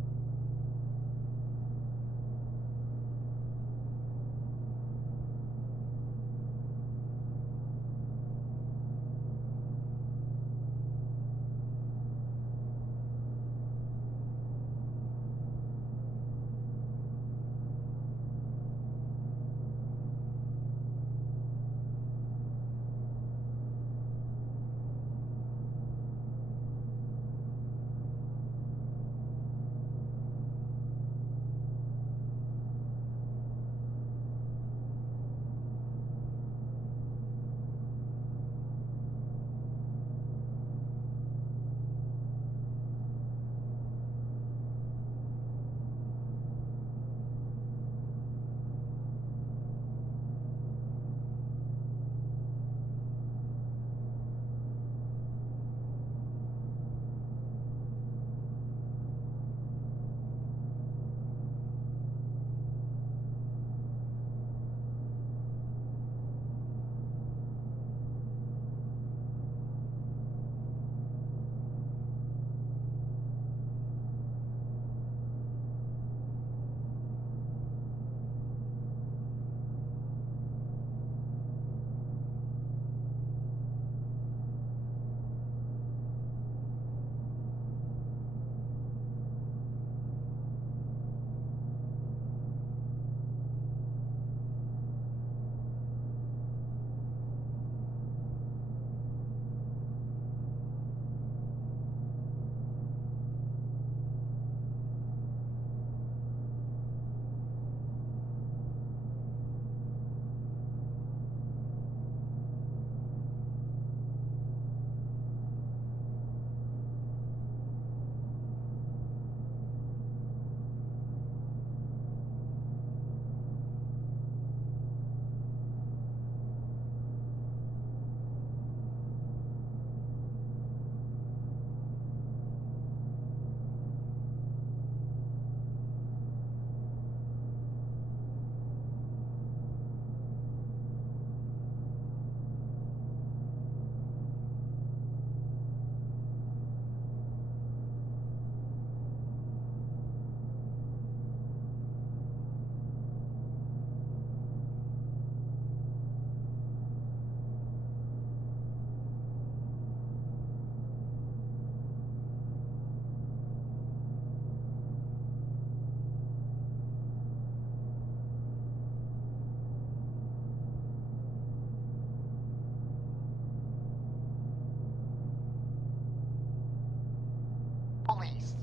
police.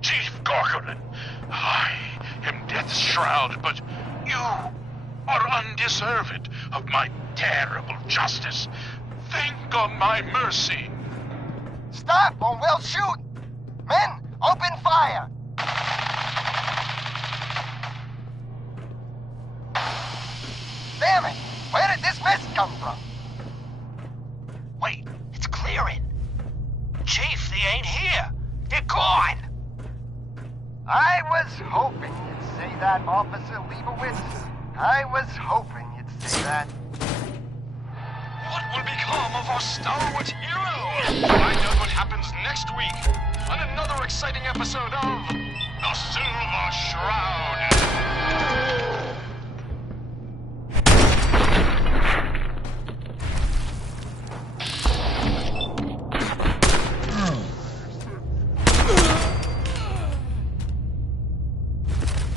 Chief Corcoran, I am Death's Shroud, but you are undeserved of my terrible justice. Think on my mercy. Stop or we'll shoot! Men, open fire! Damn it! Where did this mess come from? Wait, it's clearing. Chief, they ain't here. They're gone. I was hoping you'd say that, Officer Leibowitz. I was hoping you'd say that. What will become of our stalwart hero? Find out what happens next week on another exciting episode of The Silver Shroud.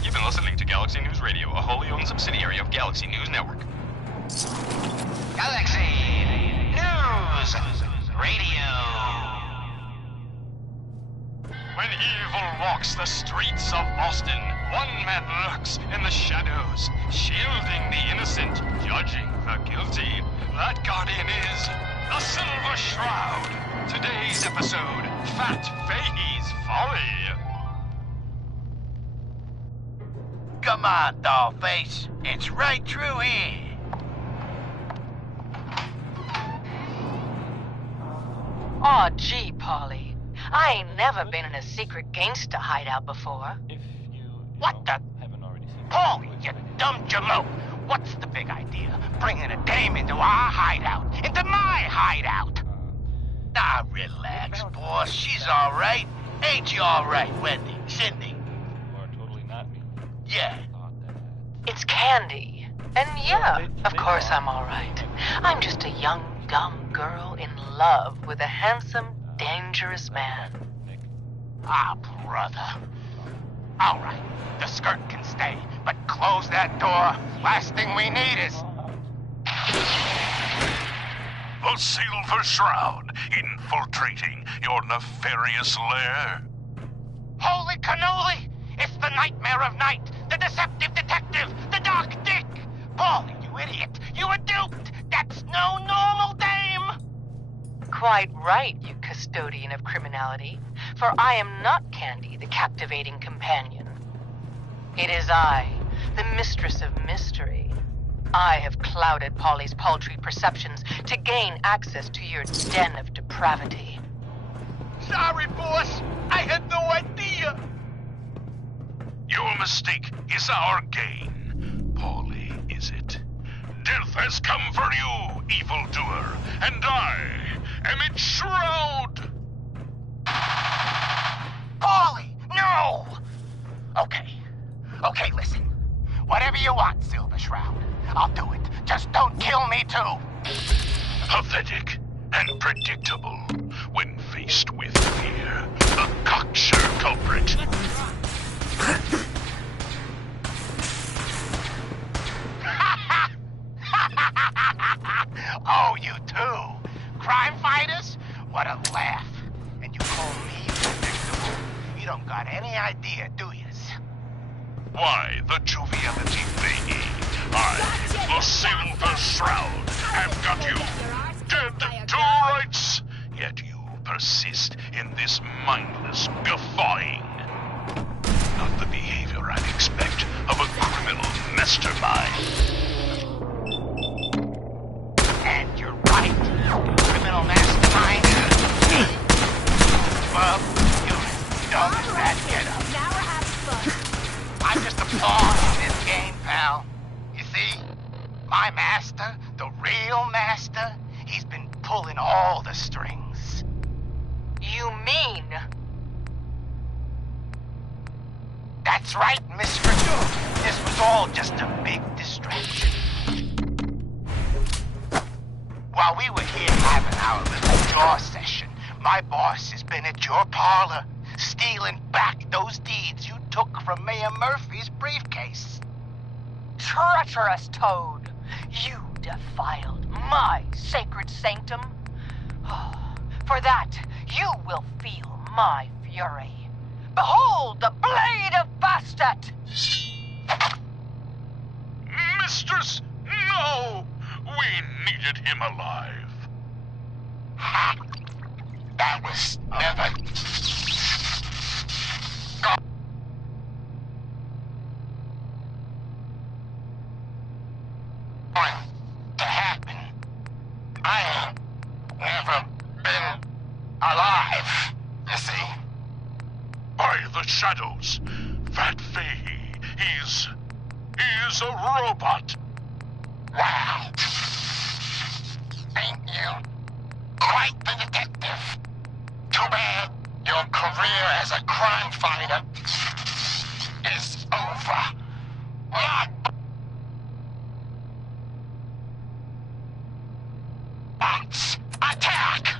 You've been listening to Galaxy News Radio, a wholly owned subsidiary of Galaxy News Network. Galaxy News Radio. When evil walks the streets of Boston, one man lurks in the shadows, shielding the innocent, judging the guilty. That guardian is the Silver Shroud. Today's episode, Fat Fahey's Folly. Come on, dollface. It's right through here. Aw, gee, Polly. I ain't never been in a secret gangsta hideout before. What the? Paulie, you dumb jamoke. What's the big idea? Bringing a dame into our hideout. Into my hideout. Nah, relax, boss. She's all right. Ain't you all right, Wendy? Cindy? You are totally not me. Yeah. It's Candy. And yeah, of course I'm all right. I'm just a young, dumb girl in love with a handsome, dangerous man. Ah, brother. All right, the skirt can stay, but close that door. Last thing we need is... The Silver Shroud, infiltrating your nefarious lair. Holy cannoli! It's the nightmare of night, the deceptive detective, the dark dick! Paulie, you idiot! You were duped! That's no normal dame! Quite right, you custodian of criminality, for I am not Candy, the captivating companion. It is I, the mistress of mystery. I have clouded Polly's paltry perceptions to gain access to your den of depravity. Sorry, boss. I had no idea. Your mistake is our gain. Polly, is it? Death has come for you, evildoer, and I am its shroud! Paulie, no! Okay, listen. Whatever you want, Silver Shroud. I'll do it. Just don't kill me, too. Pathetic and predictable when faced with fear. A cocksure culprit. Oh, you too? Crime fighters? What a laugh. And you call me predictable? You don't got any idea, do you? Why, the joviality thingy. I, the Silver Shroud, have got you dead to rights. Yet you persist in this mindless guffawing. Not the behavior I'd expect of a criminal mastermind. And you're right. Criminal mastermind. Well, you're as dumb as that getup. Now we're having fun. I'm just a pawn in this game, pal. You see, my master, the real master, he's been pulling all the strings. You mean? That's right, Miss Virtue. This was all just a big distraction. While we were here having our little jaw session, my boss has been at your parlor, stealing back those deeds you took from Mayor Murphy's briefcase. Treacherous Toad! You defiled my sacred sanctum. For that, you will feel my fury. Behold the blade of Bastet! Mistress, no! We needed him alive. Ha! That was never going to happen. I ain't never been alive, you see. By the shadows, Fat Fahey, he's a robot. Wow. Ain't you quite the detective? Too bad your career as a crime fighter is over. Not bots. Attack!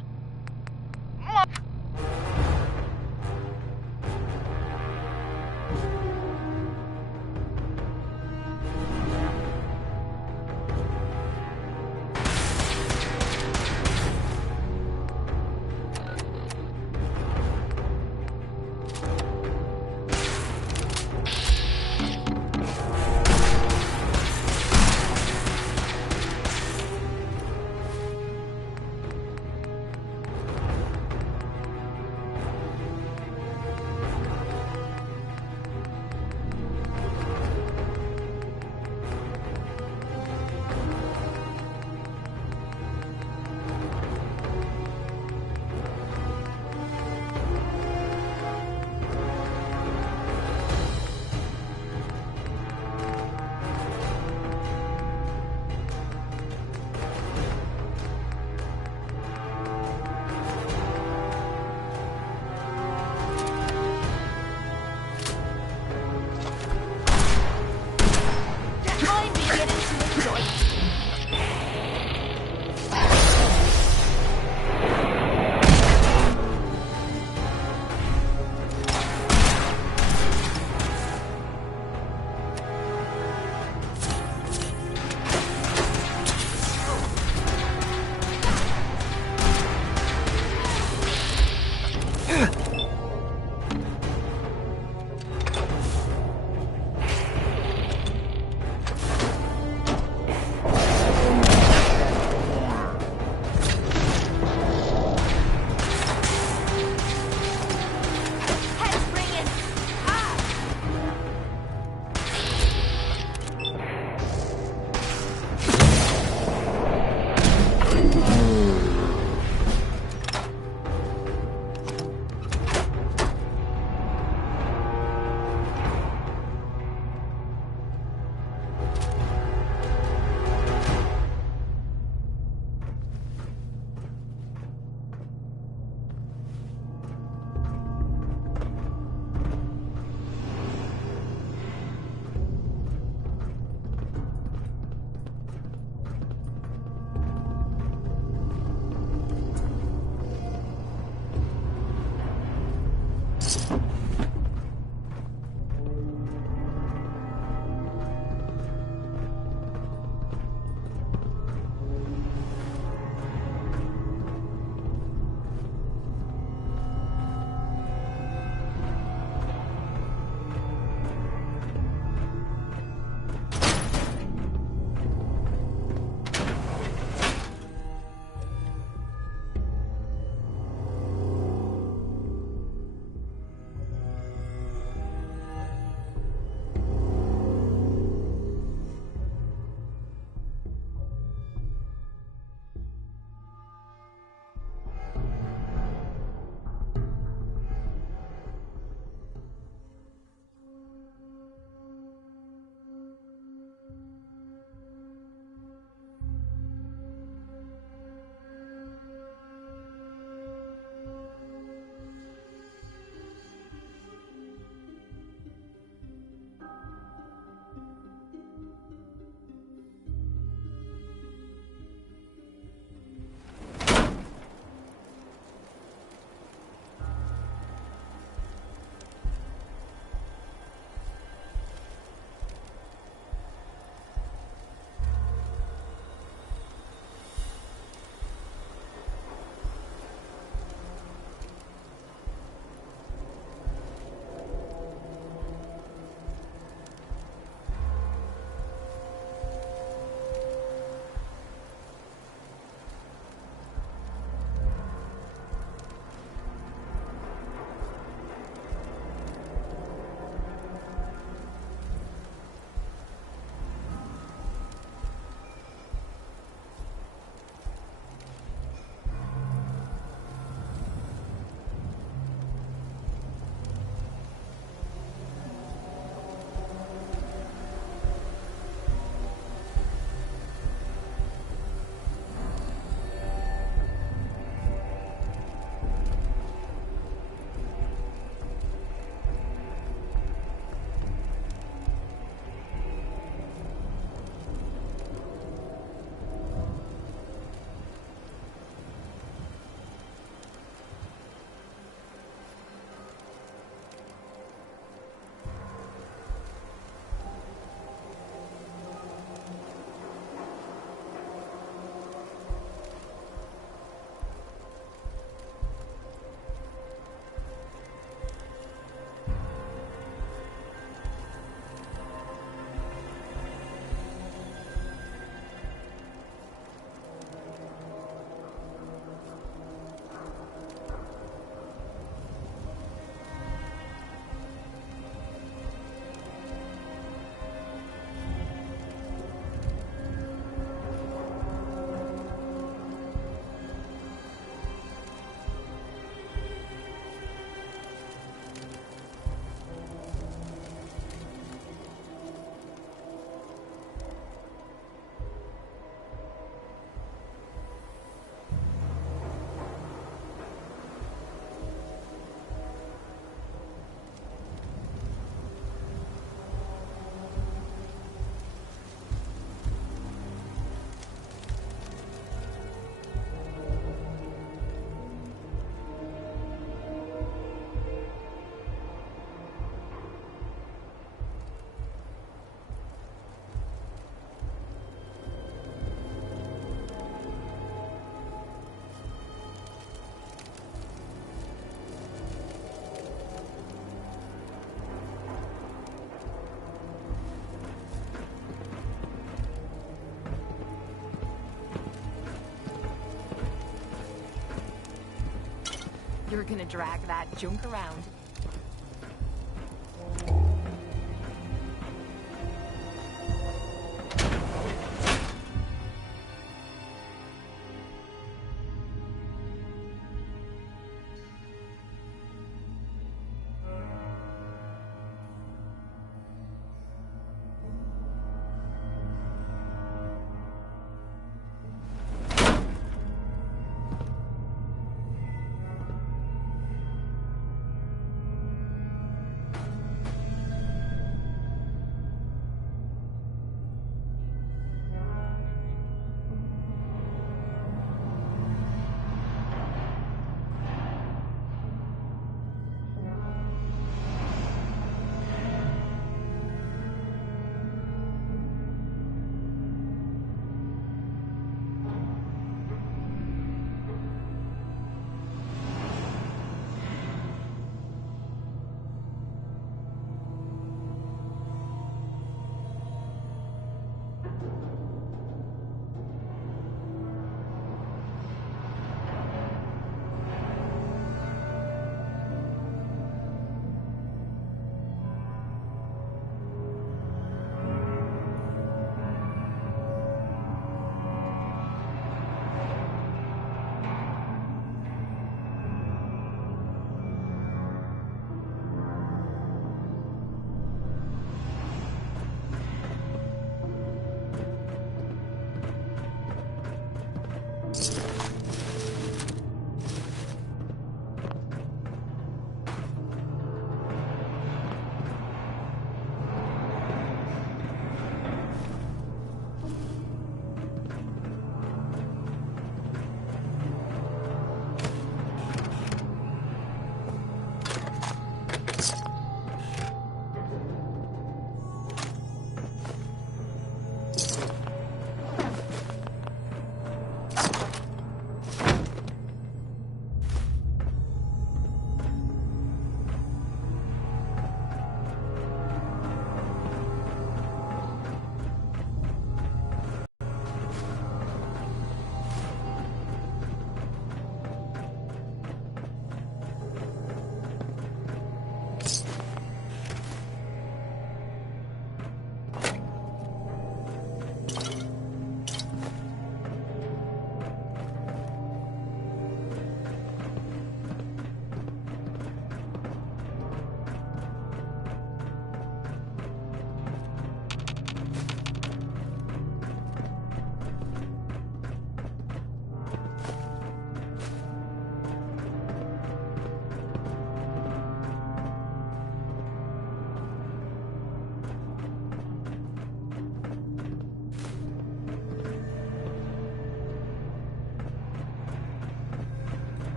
you're gonna drag that junk around.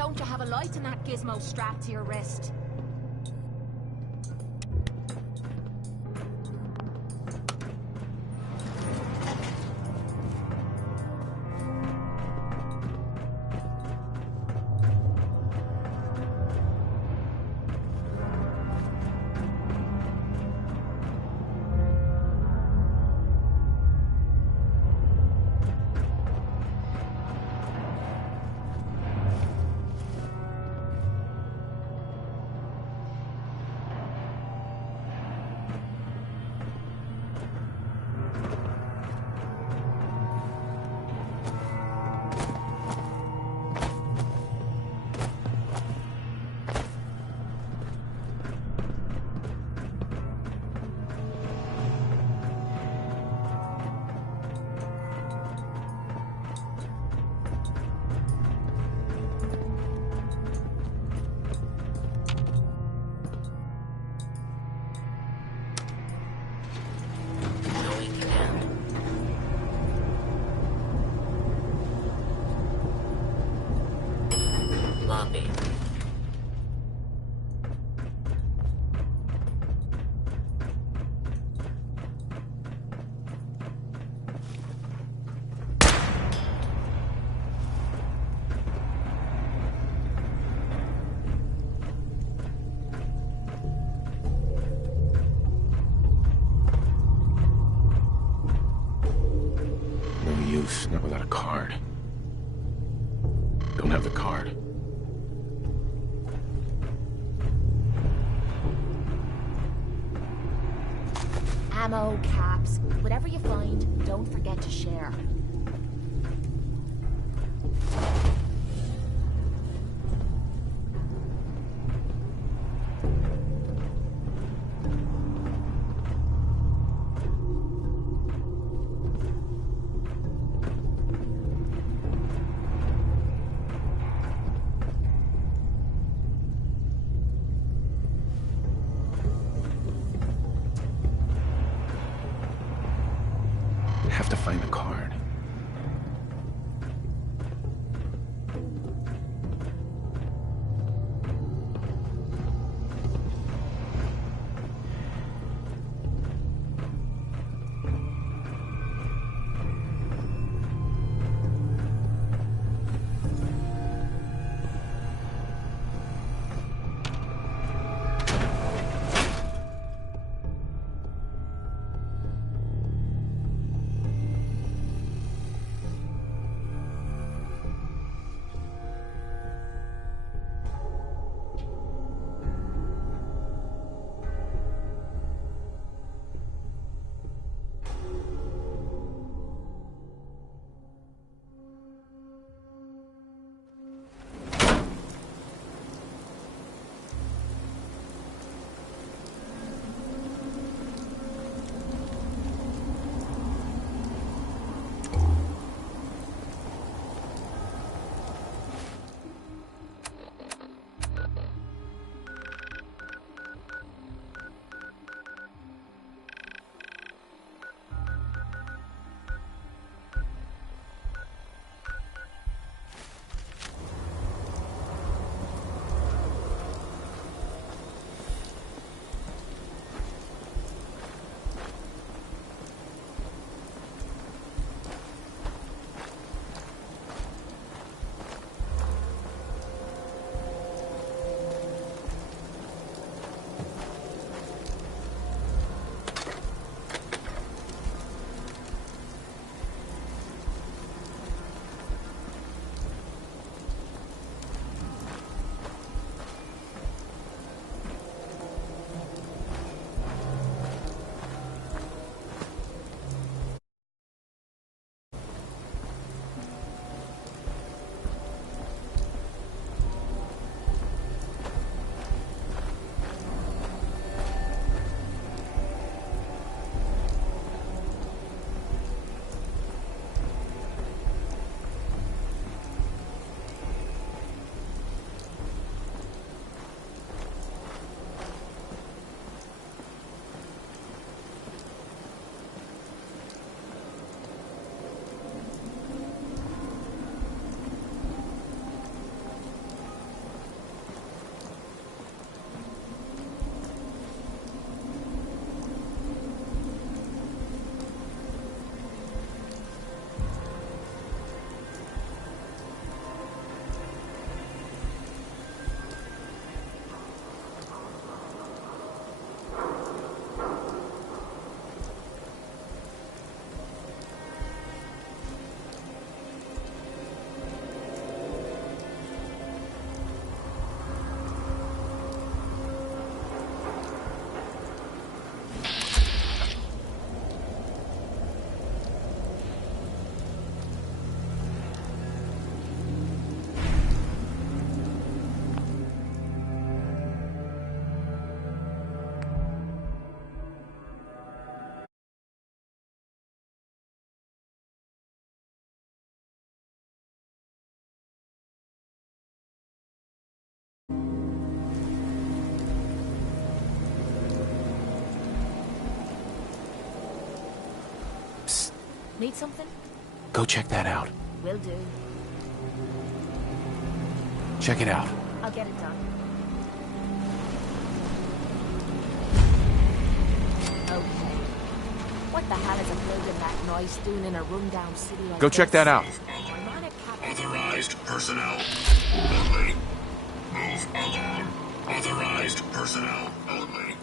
Don't you have a light in that gizmo strapped to your wrist? Don't have the card. Ammo, caps, whatever you find, don't forget to share. Have to find the card. Need something? Go check that out. Will do. Check it out. I'll get it done. Okay. What the hell is a building that noise doing in a rundown city like Go this? check that out. I'm on a cap- Authorized personnel only. Move along. Authorized personnel only.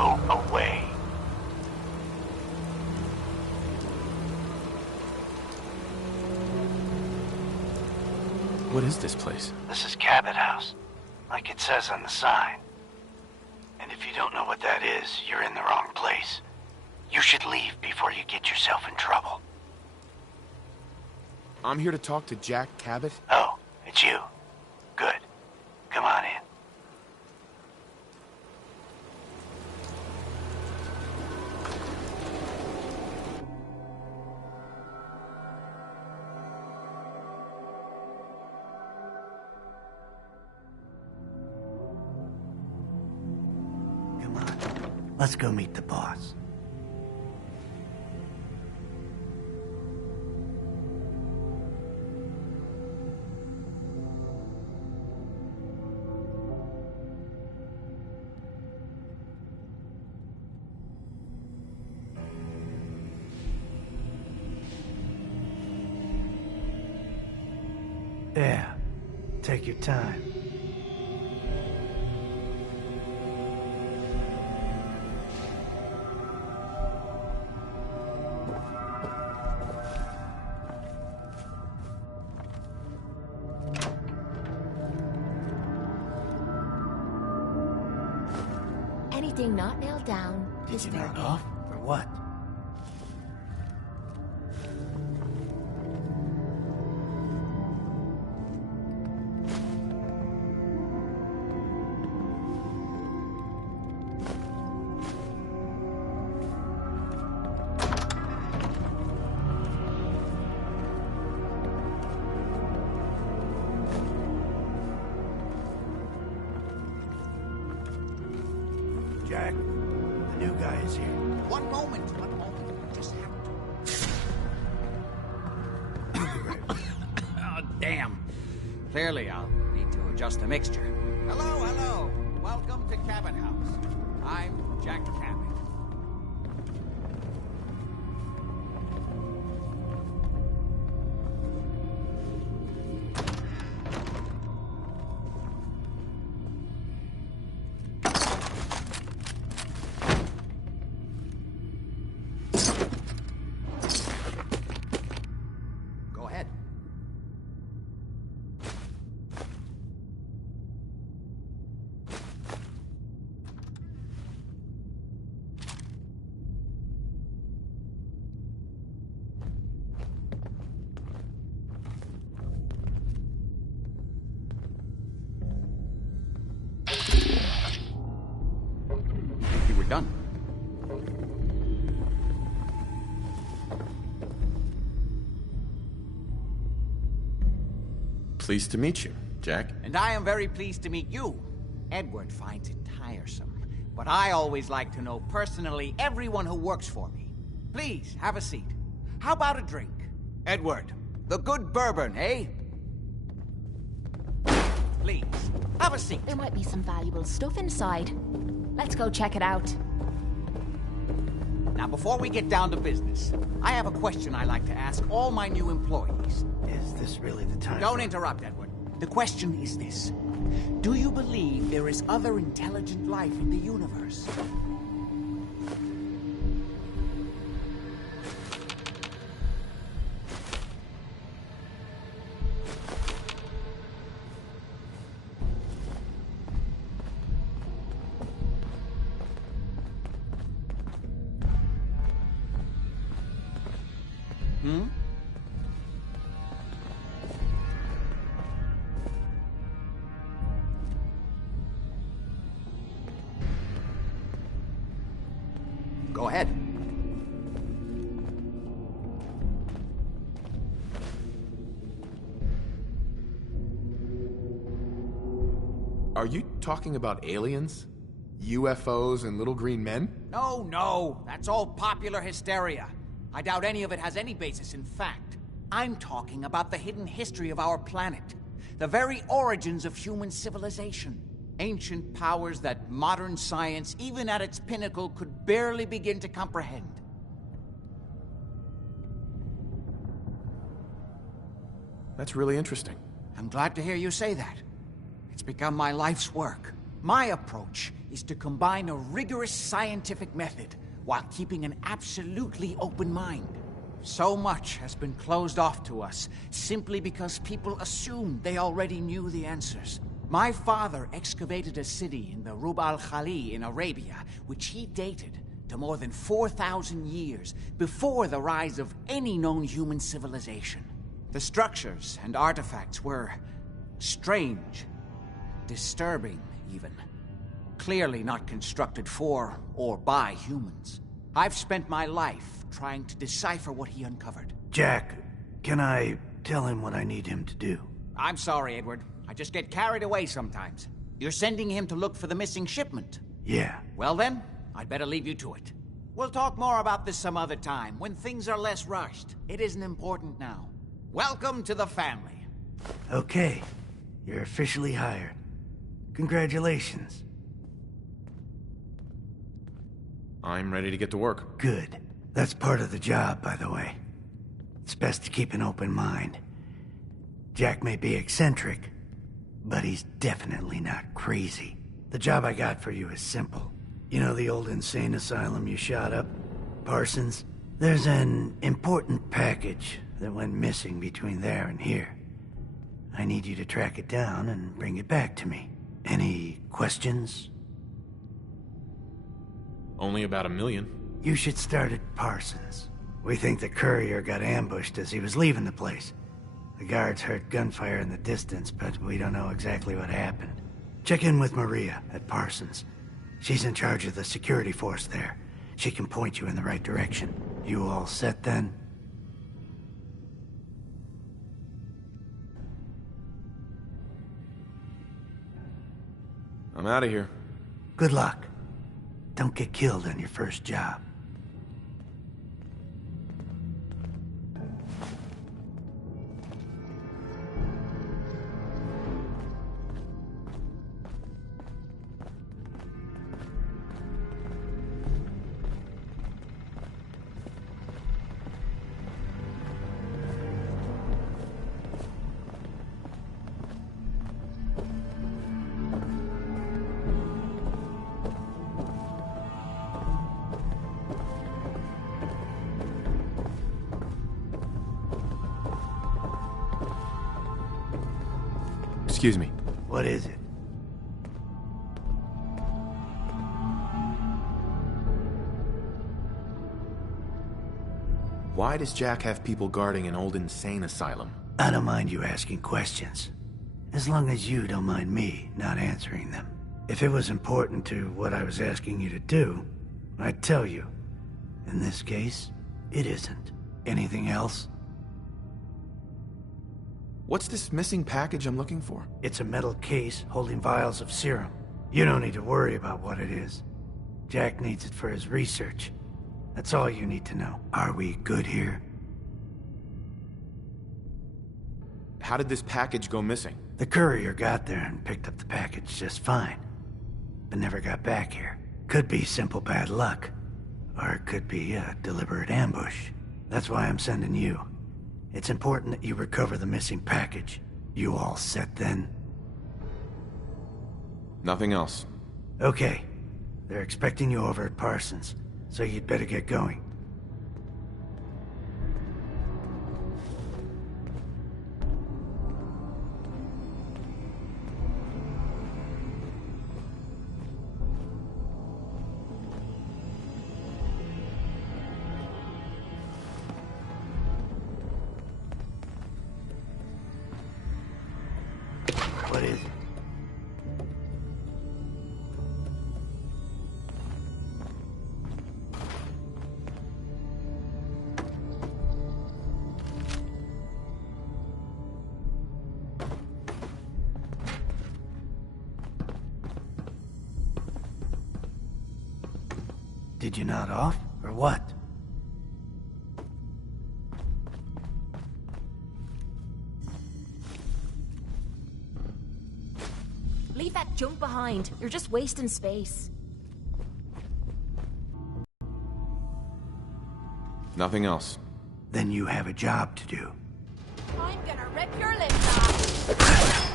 go away. What is this place? This is Cabot House, like it says on the sign. And if you don't know what that is, you're in the wrong place. You should leave before you get yourself in trouble. I'm here to talk to Jack Cabot. Oh, it's you. Good. Come on in. Come on. Let's go meet the boss. Yeah, take your time. Anything not nailed down is Did you fair knock game. off? For what? Jack, the new guy is here. One moment. Just happened. Oh, damn. Clearly, I'll need to adjust the mixture. Hello. Welcome to Cabot House. I'm Jack Cabot. Go ahead. You were done. Pleased to meet you, Jack. And I am very pleased to meet you. Edward finds it tiresome, but I always like to know personally everyone who works for me. Please, have a seat. How about a drink? Edward, the good bourbon, eh? Please, have a seat. There might be some valuable stuff inside. Let's go check it out. Now, before we get down to business, I have a question I like to ask all my new employees. Is this really the time? Don't interrupt, Edward. The question is this. Do you believe there is other intelligent life in the universe? Hmm? Go ahead. Are you talking about aliens? UFOs and little green men? No, that's all popular hysteria. I doubt any of it has any basis in fact. I'm talking about the hidden history of our planet. The very origins of human civilization. Ancient powers that modern science, even at its pinnacle, could barely begin to comprehend. That's really interesting. I'm glad to hear you say that. It's become my life's work. My approach is to combine a rigorous scientific method while keeping an absolutely open mind. So much has been closed off to us simply because people assumed they already knew the answers. My father excavated a city in the Rub al-Khali in Arabia, which he dated to more than 4,000 years before the rise of any known human civilization. The structures and artifacts were strange, disturbing even. Clearly not constructed for or by humans. I've spent my life trying to decipher what he uncovered. Jack, can I tell him what I need him to do? I'm sorry, Edward. I just get carried away sometimes. You're sending him to look for the missing shipment? Yeah. Well then, I'd better leave you to it. We'll talk more about this some other time, when things are less rushed. It isn't important now. Welcome to the family. Okay. You're officially hired. Congratulations. I'm ready to get to work. Good. That's part of the job, by the way. It's best to keep an open mind. Jack may be eccentric, but he's definitely not crazy. The job I got for you is simple. You know the old insane asylum you shot up? Parsons? There's an important package that went missing between there and here. I need you to track it down and bring it back to me. Any questions? Only about 1 million. You should start at Parsons. We think the courier got ambushed as he was leaving the place. The guards heard gunfire in the distance, but we don't know exactly what happened. Check in with Maria at Parsons. She's in charge of the security force there. She can point you in the right direction. You all set then? I'm out of here. Good luck. Don't get killed on your first job. Excuse me. What is it? Why does Jack have people guarding an old insane asylum? I don't mind you asking questions. As long as you don't mind me not answering them. If it was important to what I was asking you to do, I'd tell you. In this case, it isn't. Anything else? What's this missing package I'm looking for? It's a metal case holding vials of serum. You don't need to worry about what it is. Jack needs it for his research. That's all you need to know. Are we good here? How did this package go missing? The courier got there and picked up the package just fine, but never got back here. Could be simple bad luck, or it could be a deliberate ambush. That's why I'm sending you. It's important that you recover the missing package. You all set then? Nothing else. Okay. They're expecting you over at Parsons, so you'd better get going. What is it? Did you nod off, or what? Leave that junk behind. You're just wasting space. Nothing else. Then you have a job to do. I'm gonna rip your limbs off.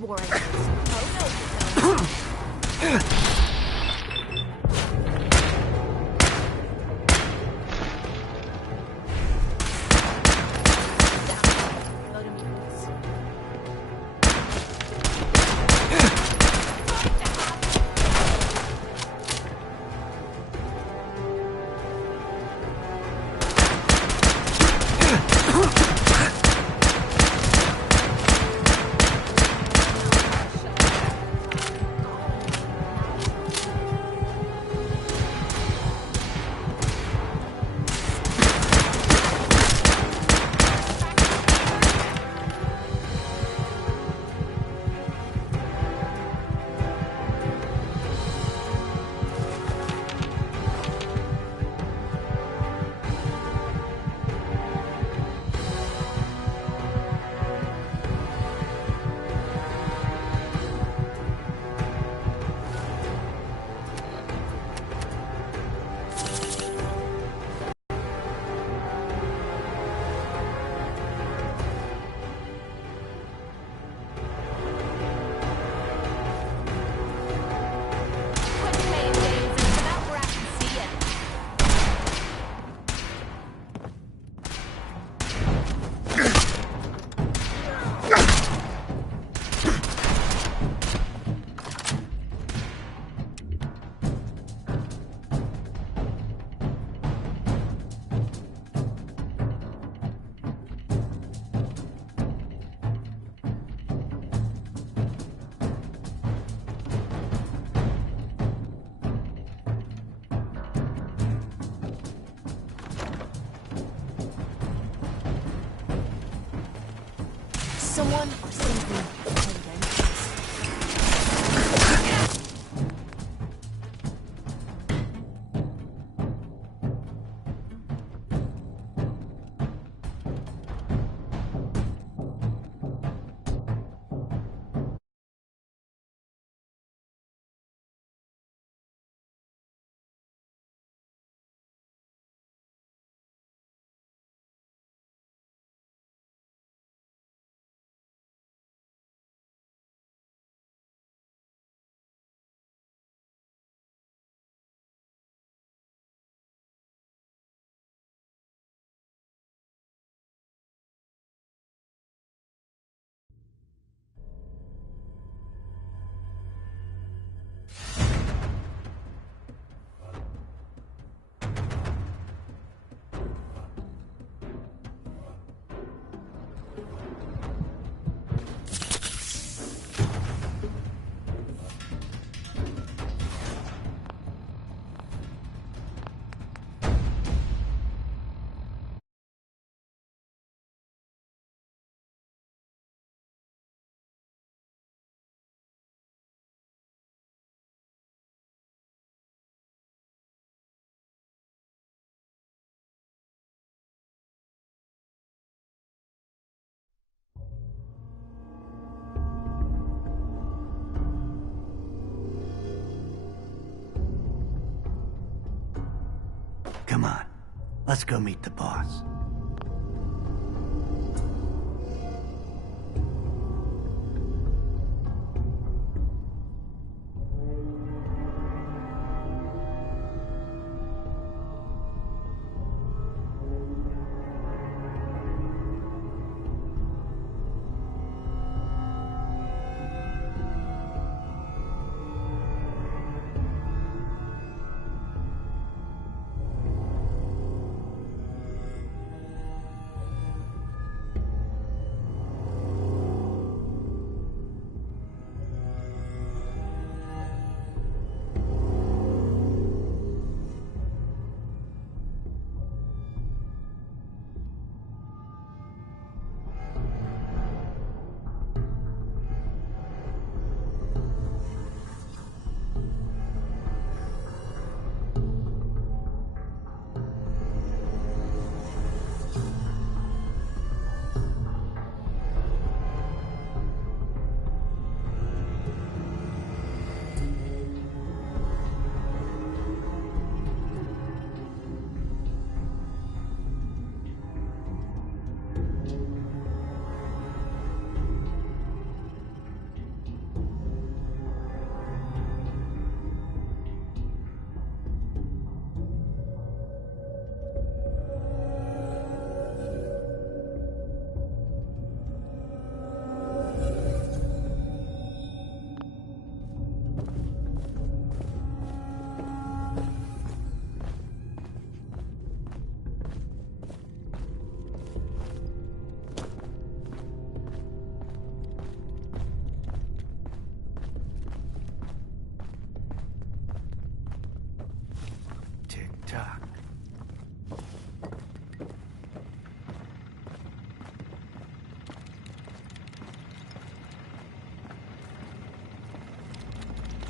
swore I was. Oh, no, you don't. Someone or something. Come on, let's go meet the boss.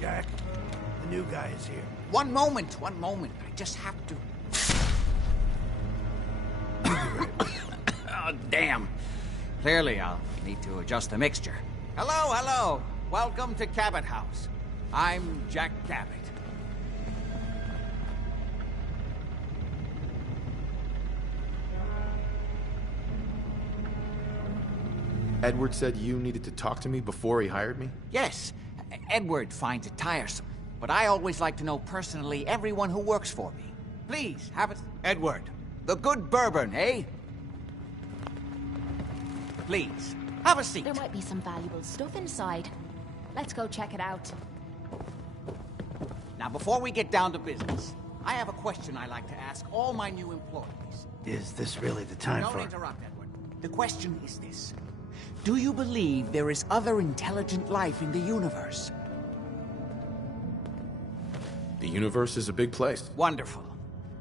Jack, the new guy is here. One moment. I just have to... Oh, damn. Clearly, I'll need to adjust the mixture. Hello. Welcome to Cabot House. I'm Jack Cabot. Edward said you needed to talk to me before he hired me? Yes, Edward finds it tiresome, but I always like to know personally everyone who works for me. Please, have it... Edward, the good bourbon, eh? Please, have a seat. There might be some valuable stuff inside. Let's go check it out. Now, before we get down to business, I have a question I like to ask all my new employees. Is this really the time for... Don't interrupt, Edward. The question is this. Do you believe there is other intelligent life in the universe? The universe is a big place. Wonderful.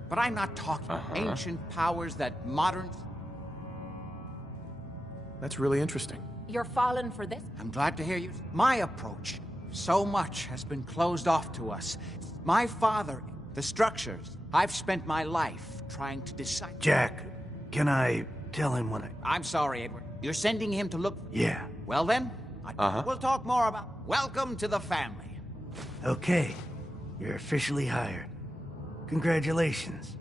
But I'm not talking ancient powers that modern... That's really interesting. You're falling for this? I'm glad to hear you. My approach. So much has been closed off to us. My father, the structures. I've spent my life trying to decide... Jack, can I tell him what I... I'm sorry, Edward. You're sending him to look... Yeah. Well then, we'll talk more about... Welcome to the family. Okay. You're officially hired. Congratulations.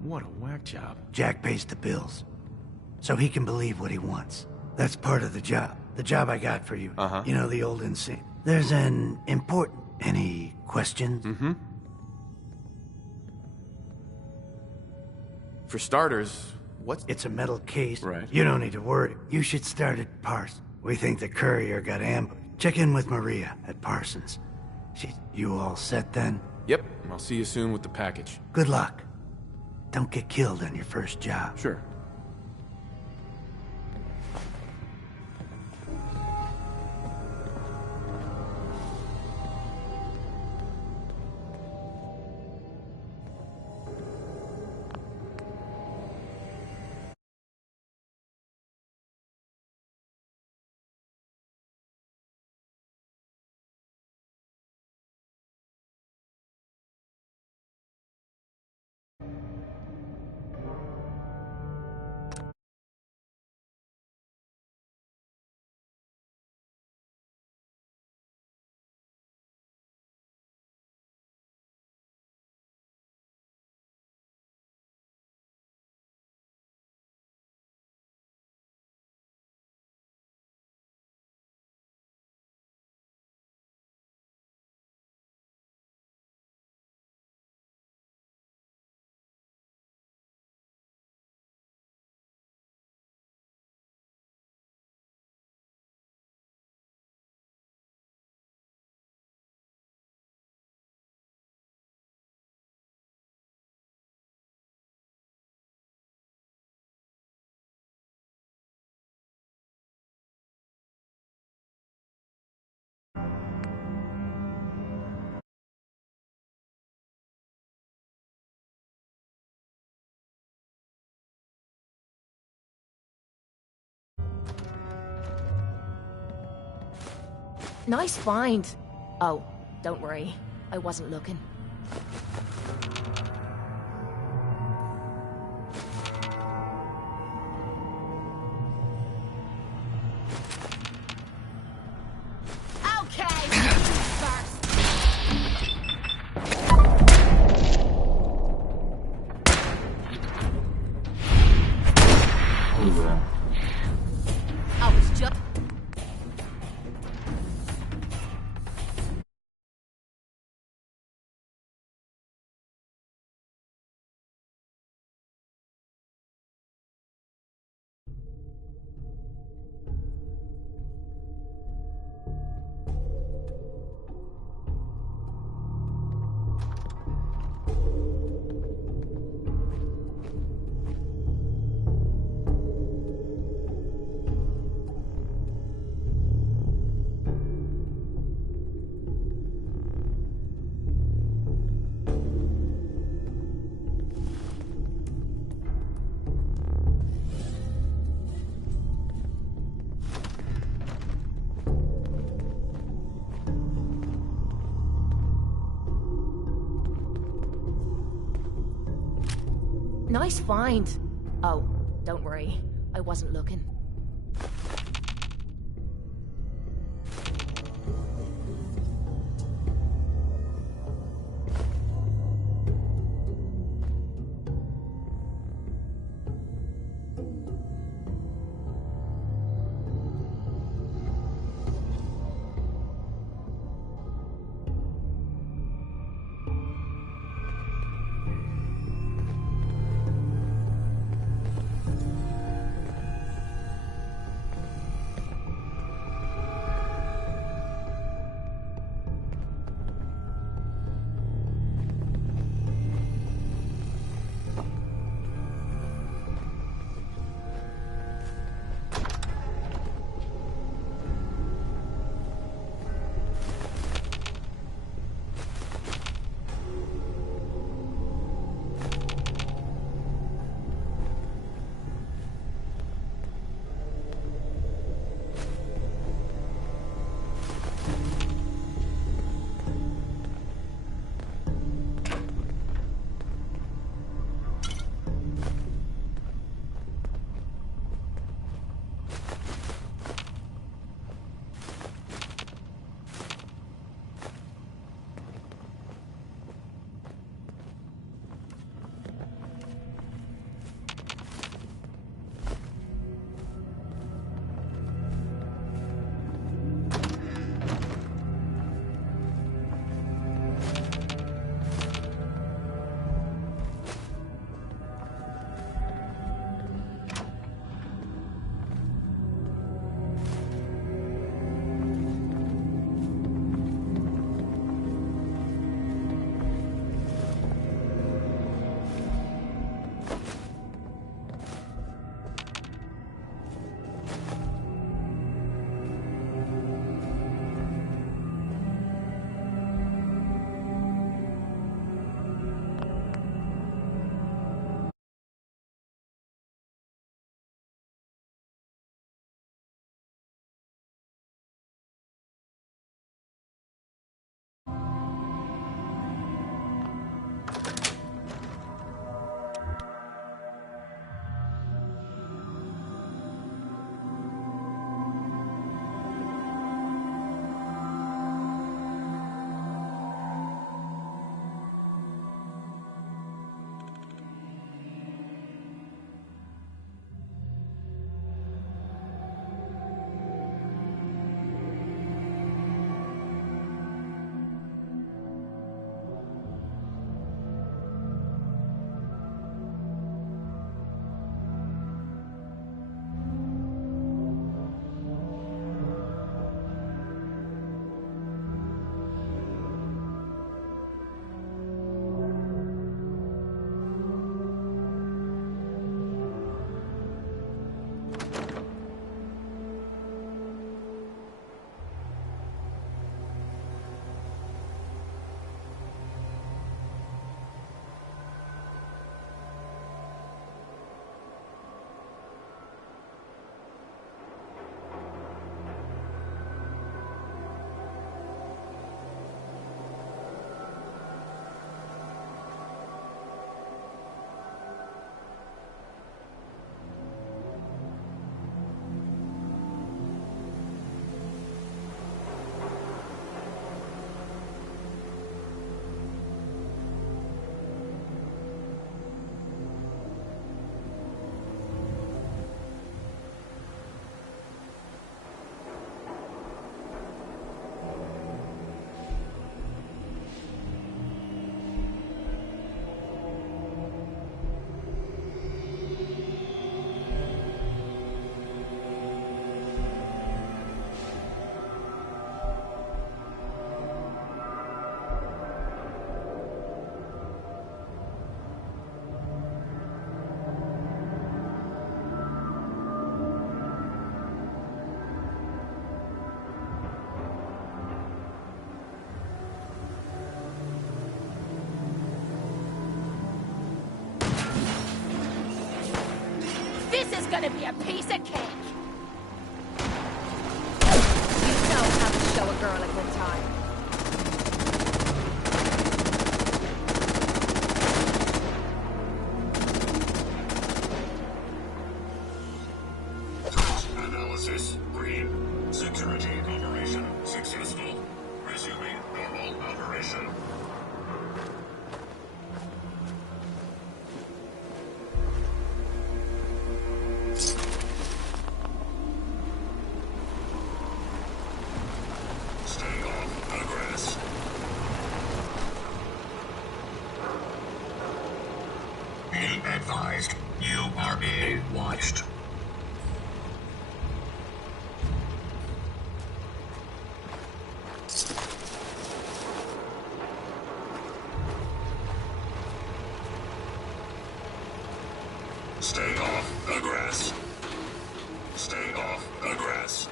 What a whack job. Jack pays the bills. So he can believe what he wants. That's part of the job. The job I got for you. You know, the old insane. There's an important... Any questions? For starters, what's... It's a metal case. Right. You don't need to worry. You should start at Parsons. We think the courier got ambushed. Check in with Maria at Parsons. You all set then? Yep. I'll see you soon with the package. Good luck. Don't get killed on your first job. Sure. Nice find. Oh, don't worry. I wasn't looking. Nice find. Oh, don't worry. I wasn't looking. This is gonna be a piece of cake. You know how to show a girl a good time. Analysis green. Security operation successful. Resuming normal operation. Stay off the grass. Be advised, you are being watched. Stay off the grass. Stay off the grass.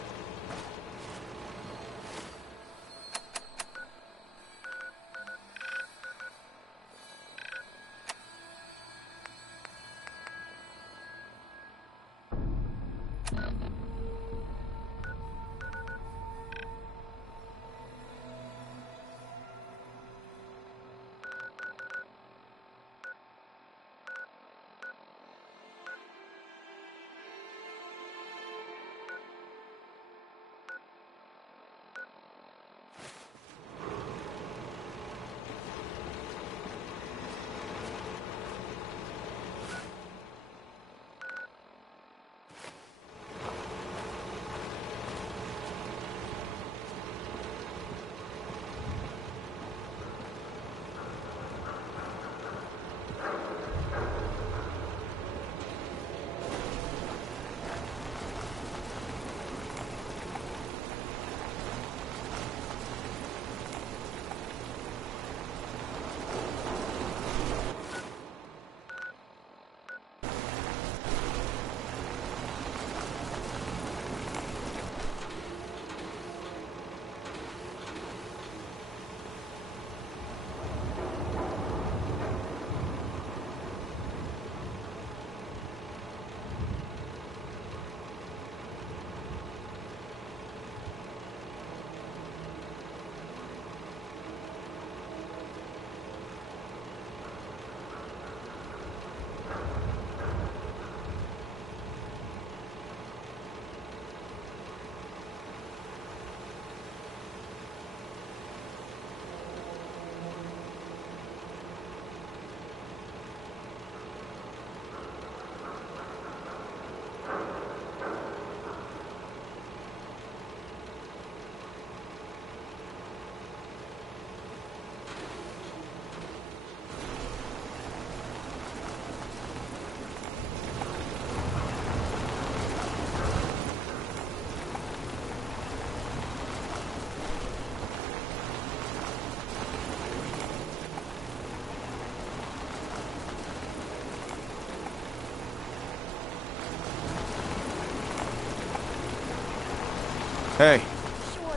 Hey. Sure.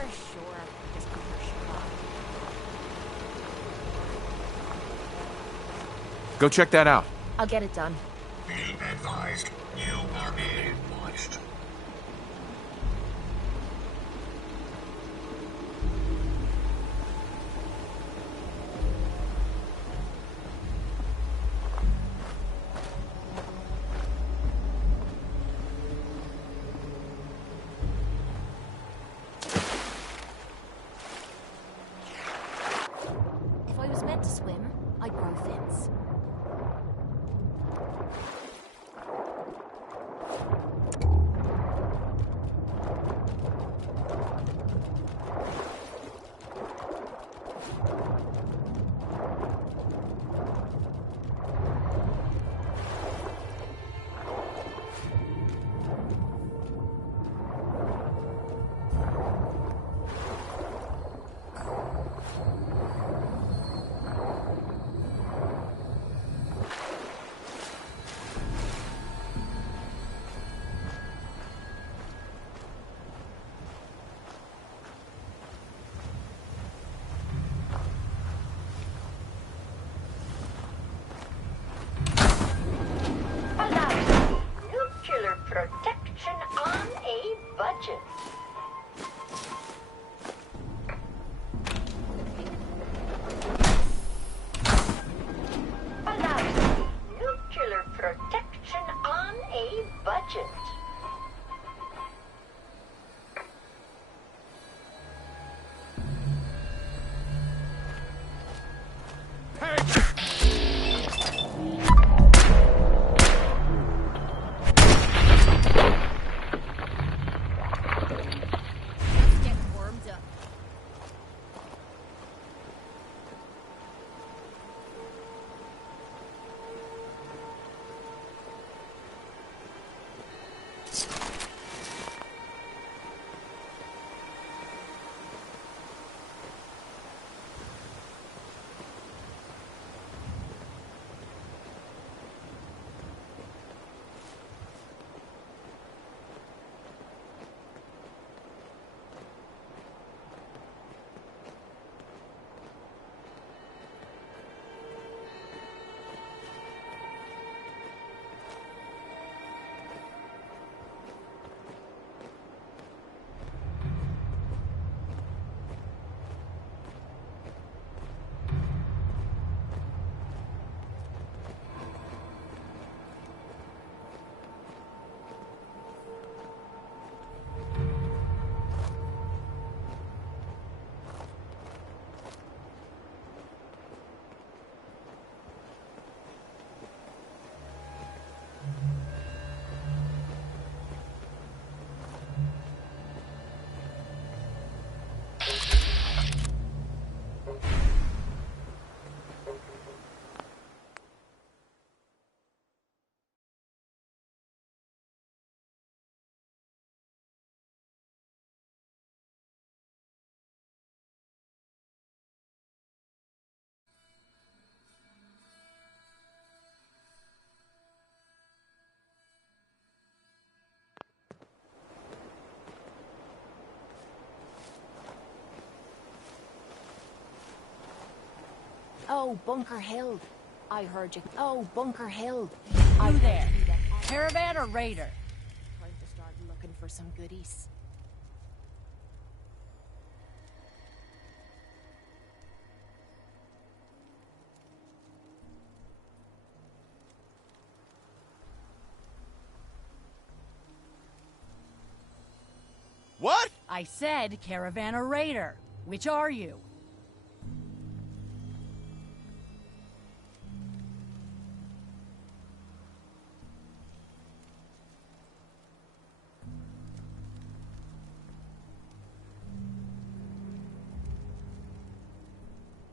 Just keep your shit on. Go check that out. I'll get it done. Be advised, you are being watched. If I was meant to swim, I'd grow fins. Nuclear protection on a budget. Allows nuclear protection on a budget. Oh, Bunker Hill. I heard you. Oh, Bunker Hill. You there? Caravan or raider? Time to start looking for some goodies. What? I said caravan or raider. Which are you?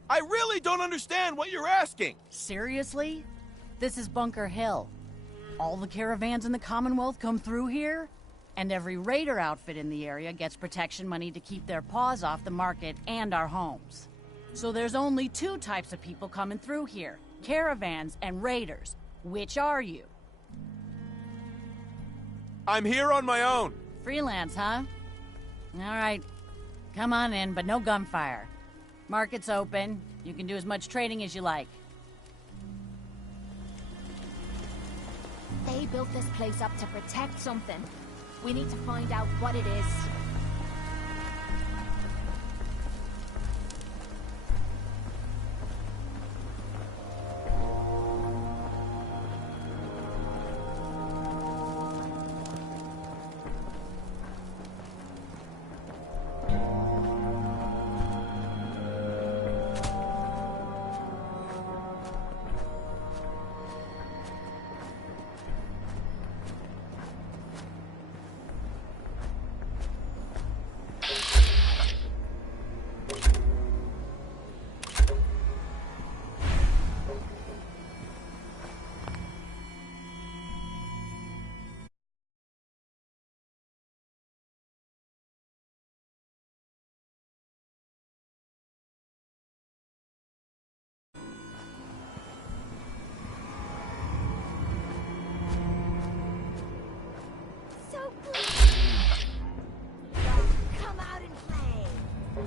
I really don't understand what you're asking. Seriously? This is Bunker Hill. All the caravans in the Commonwealth come through here? And every raider outfit in the area gets protection money to keep their paws off the market and our homes. So there's only two types of people coming through here. Caravans and raiders. Which are you? I'm here on my own. Freelance, huh? All right. Come on in, but no gunfire. Market's open. You can do as much trading as you like. They built this place up to protect something. We need to find out what it is.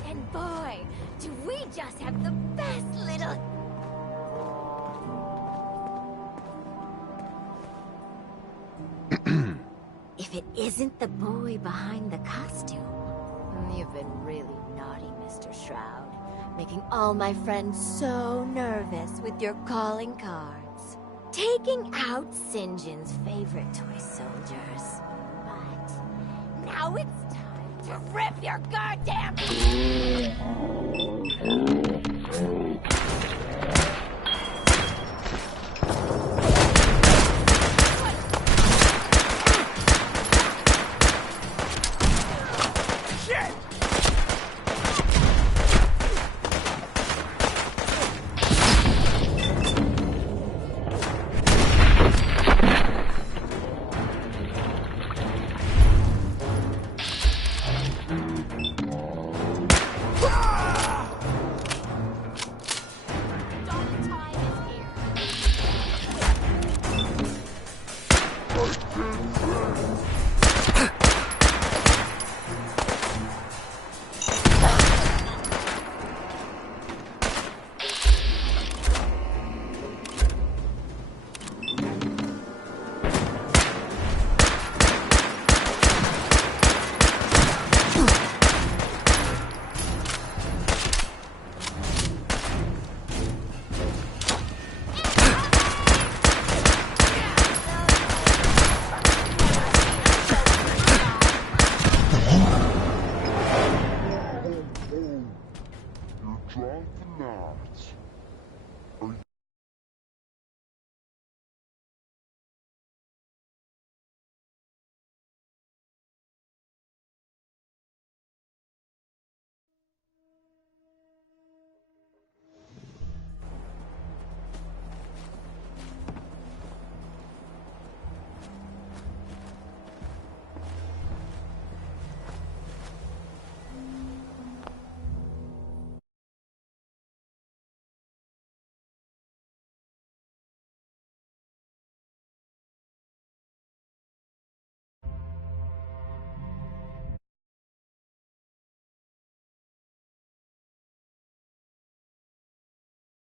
And boy, do we just have the best little... If it isn't the boy behind the costume. You've been really naughty, Mr. Shroud. Making all my friends so nervous with your calling cards. Taking out St. John's favorite toy soldiers. But now it's time to rip your goddamn...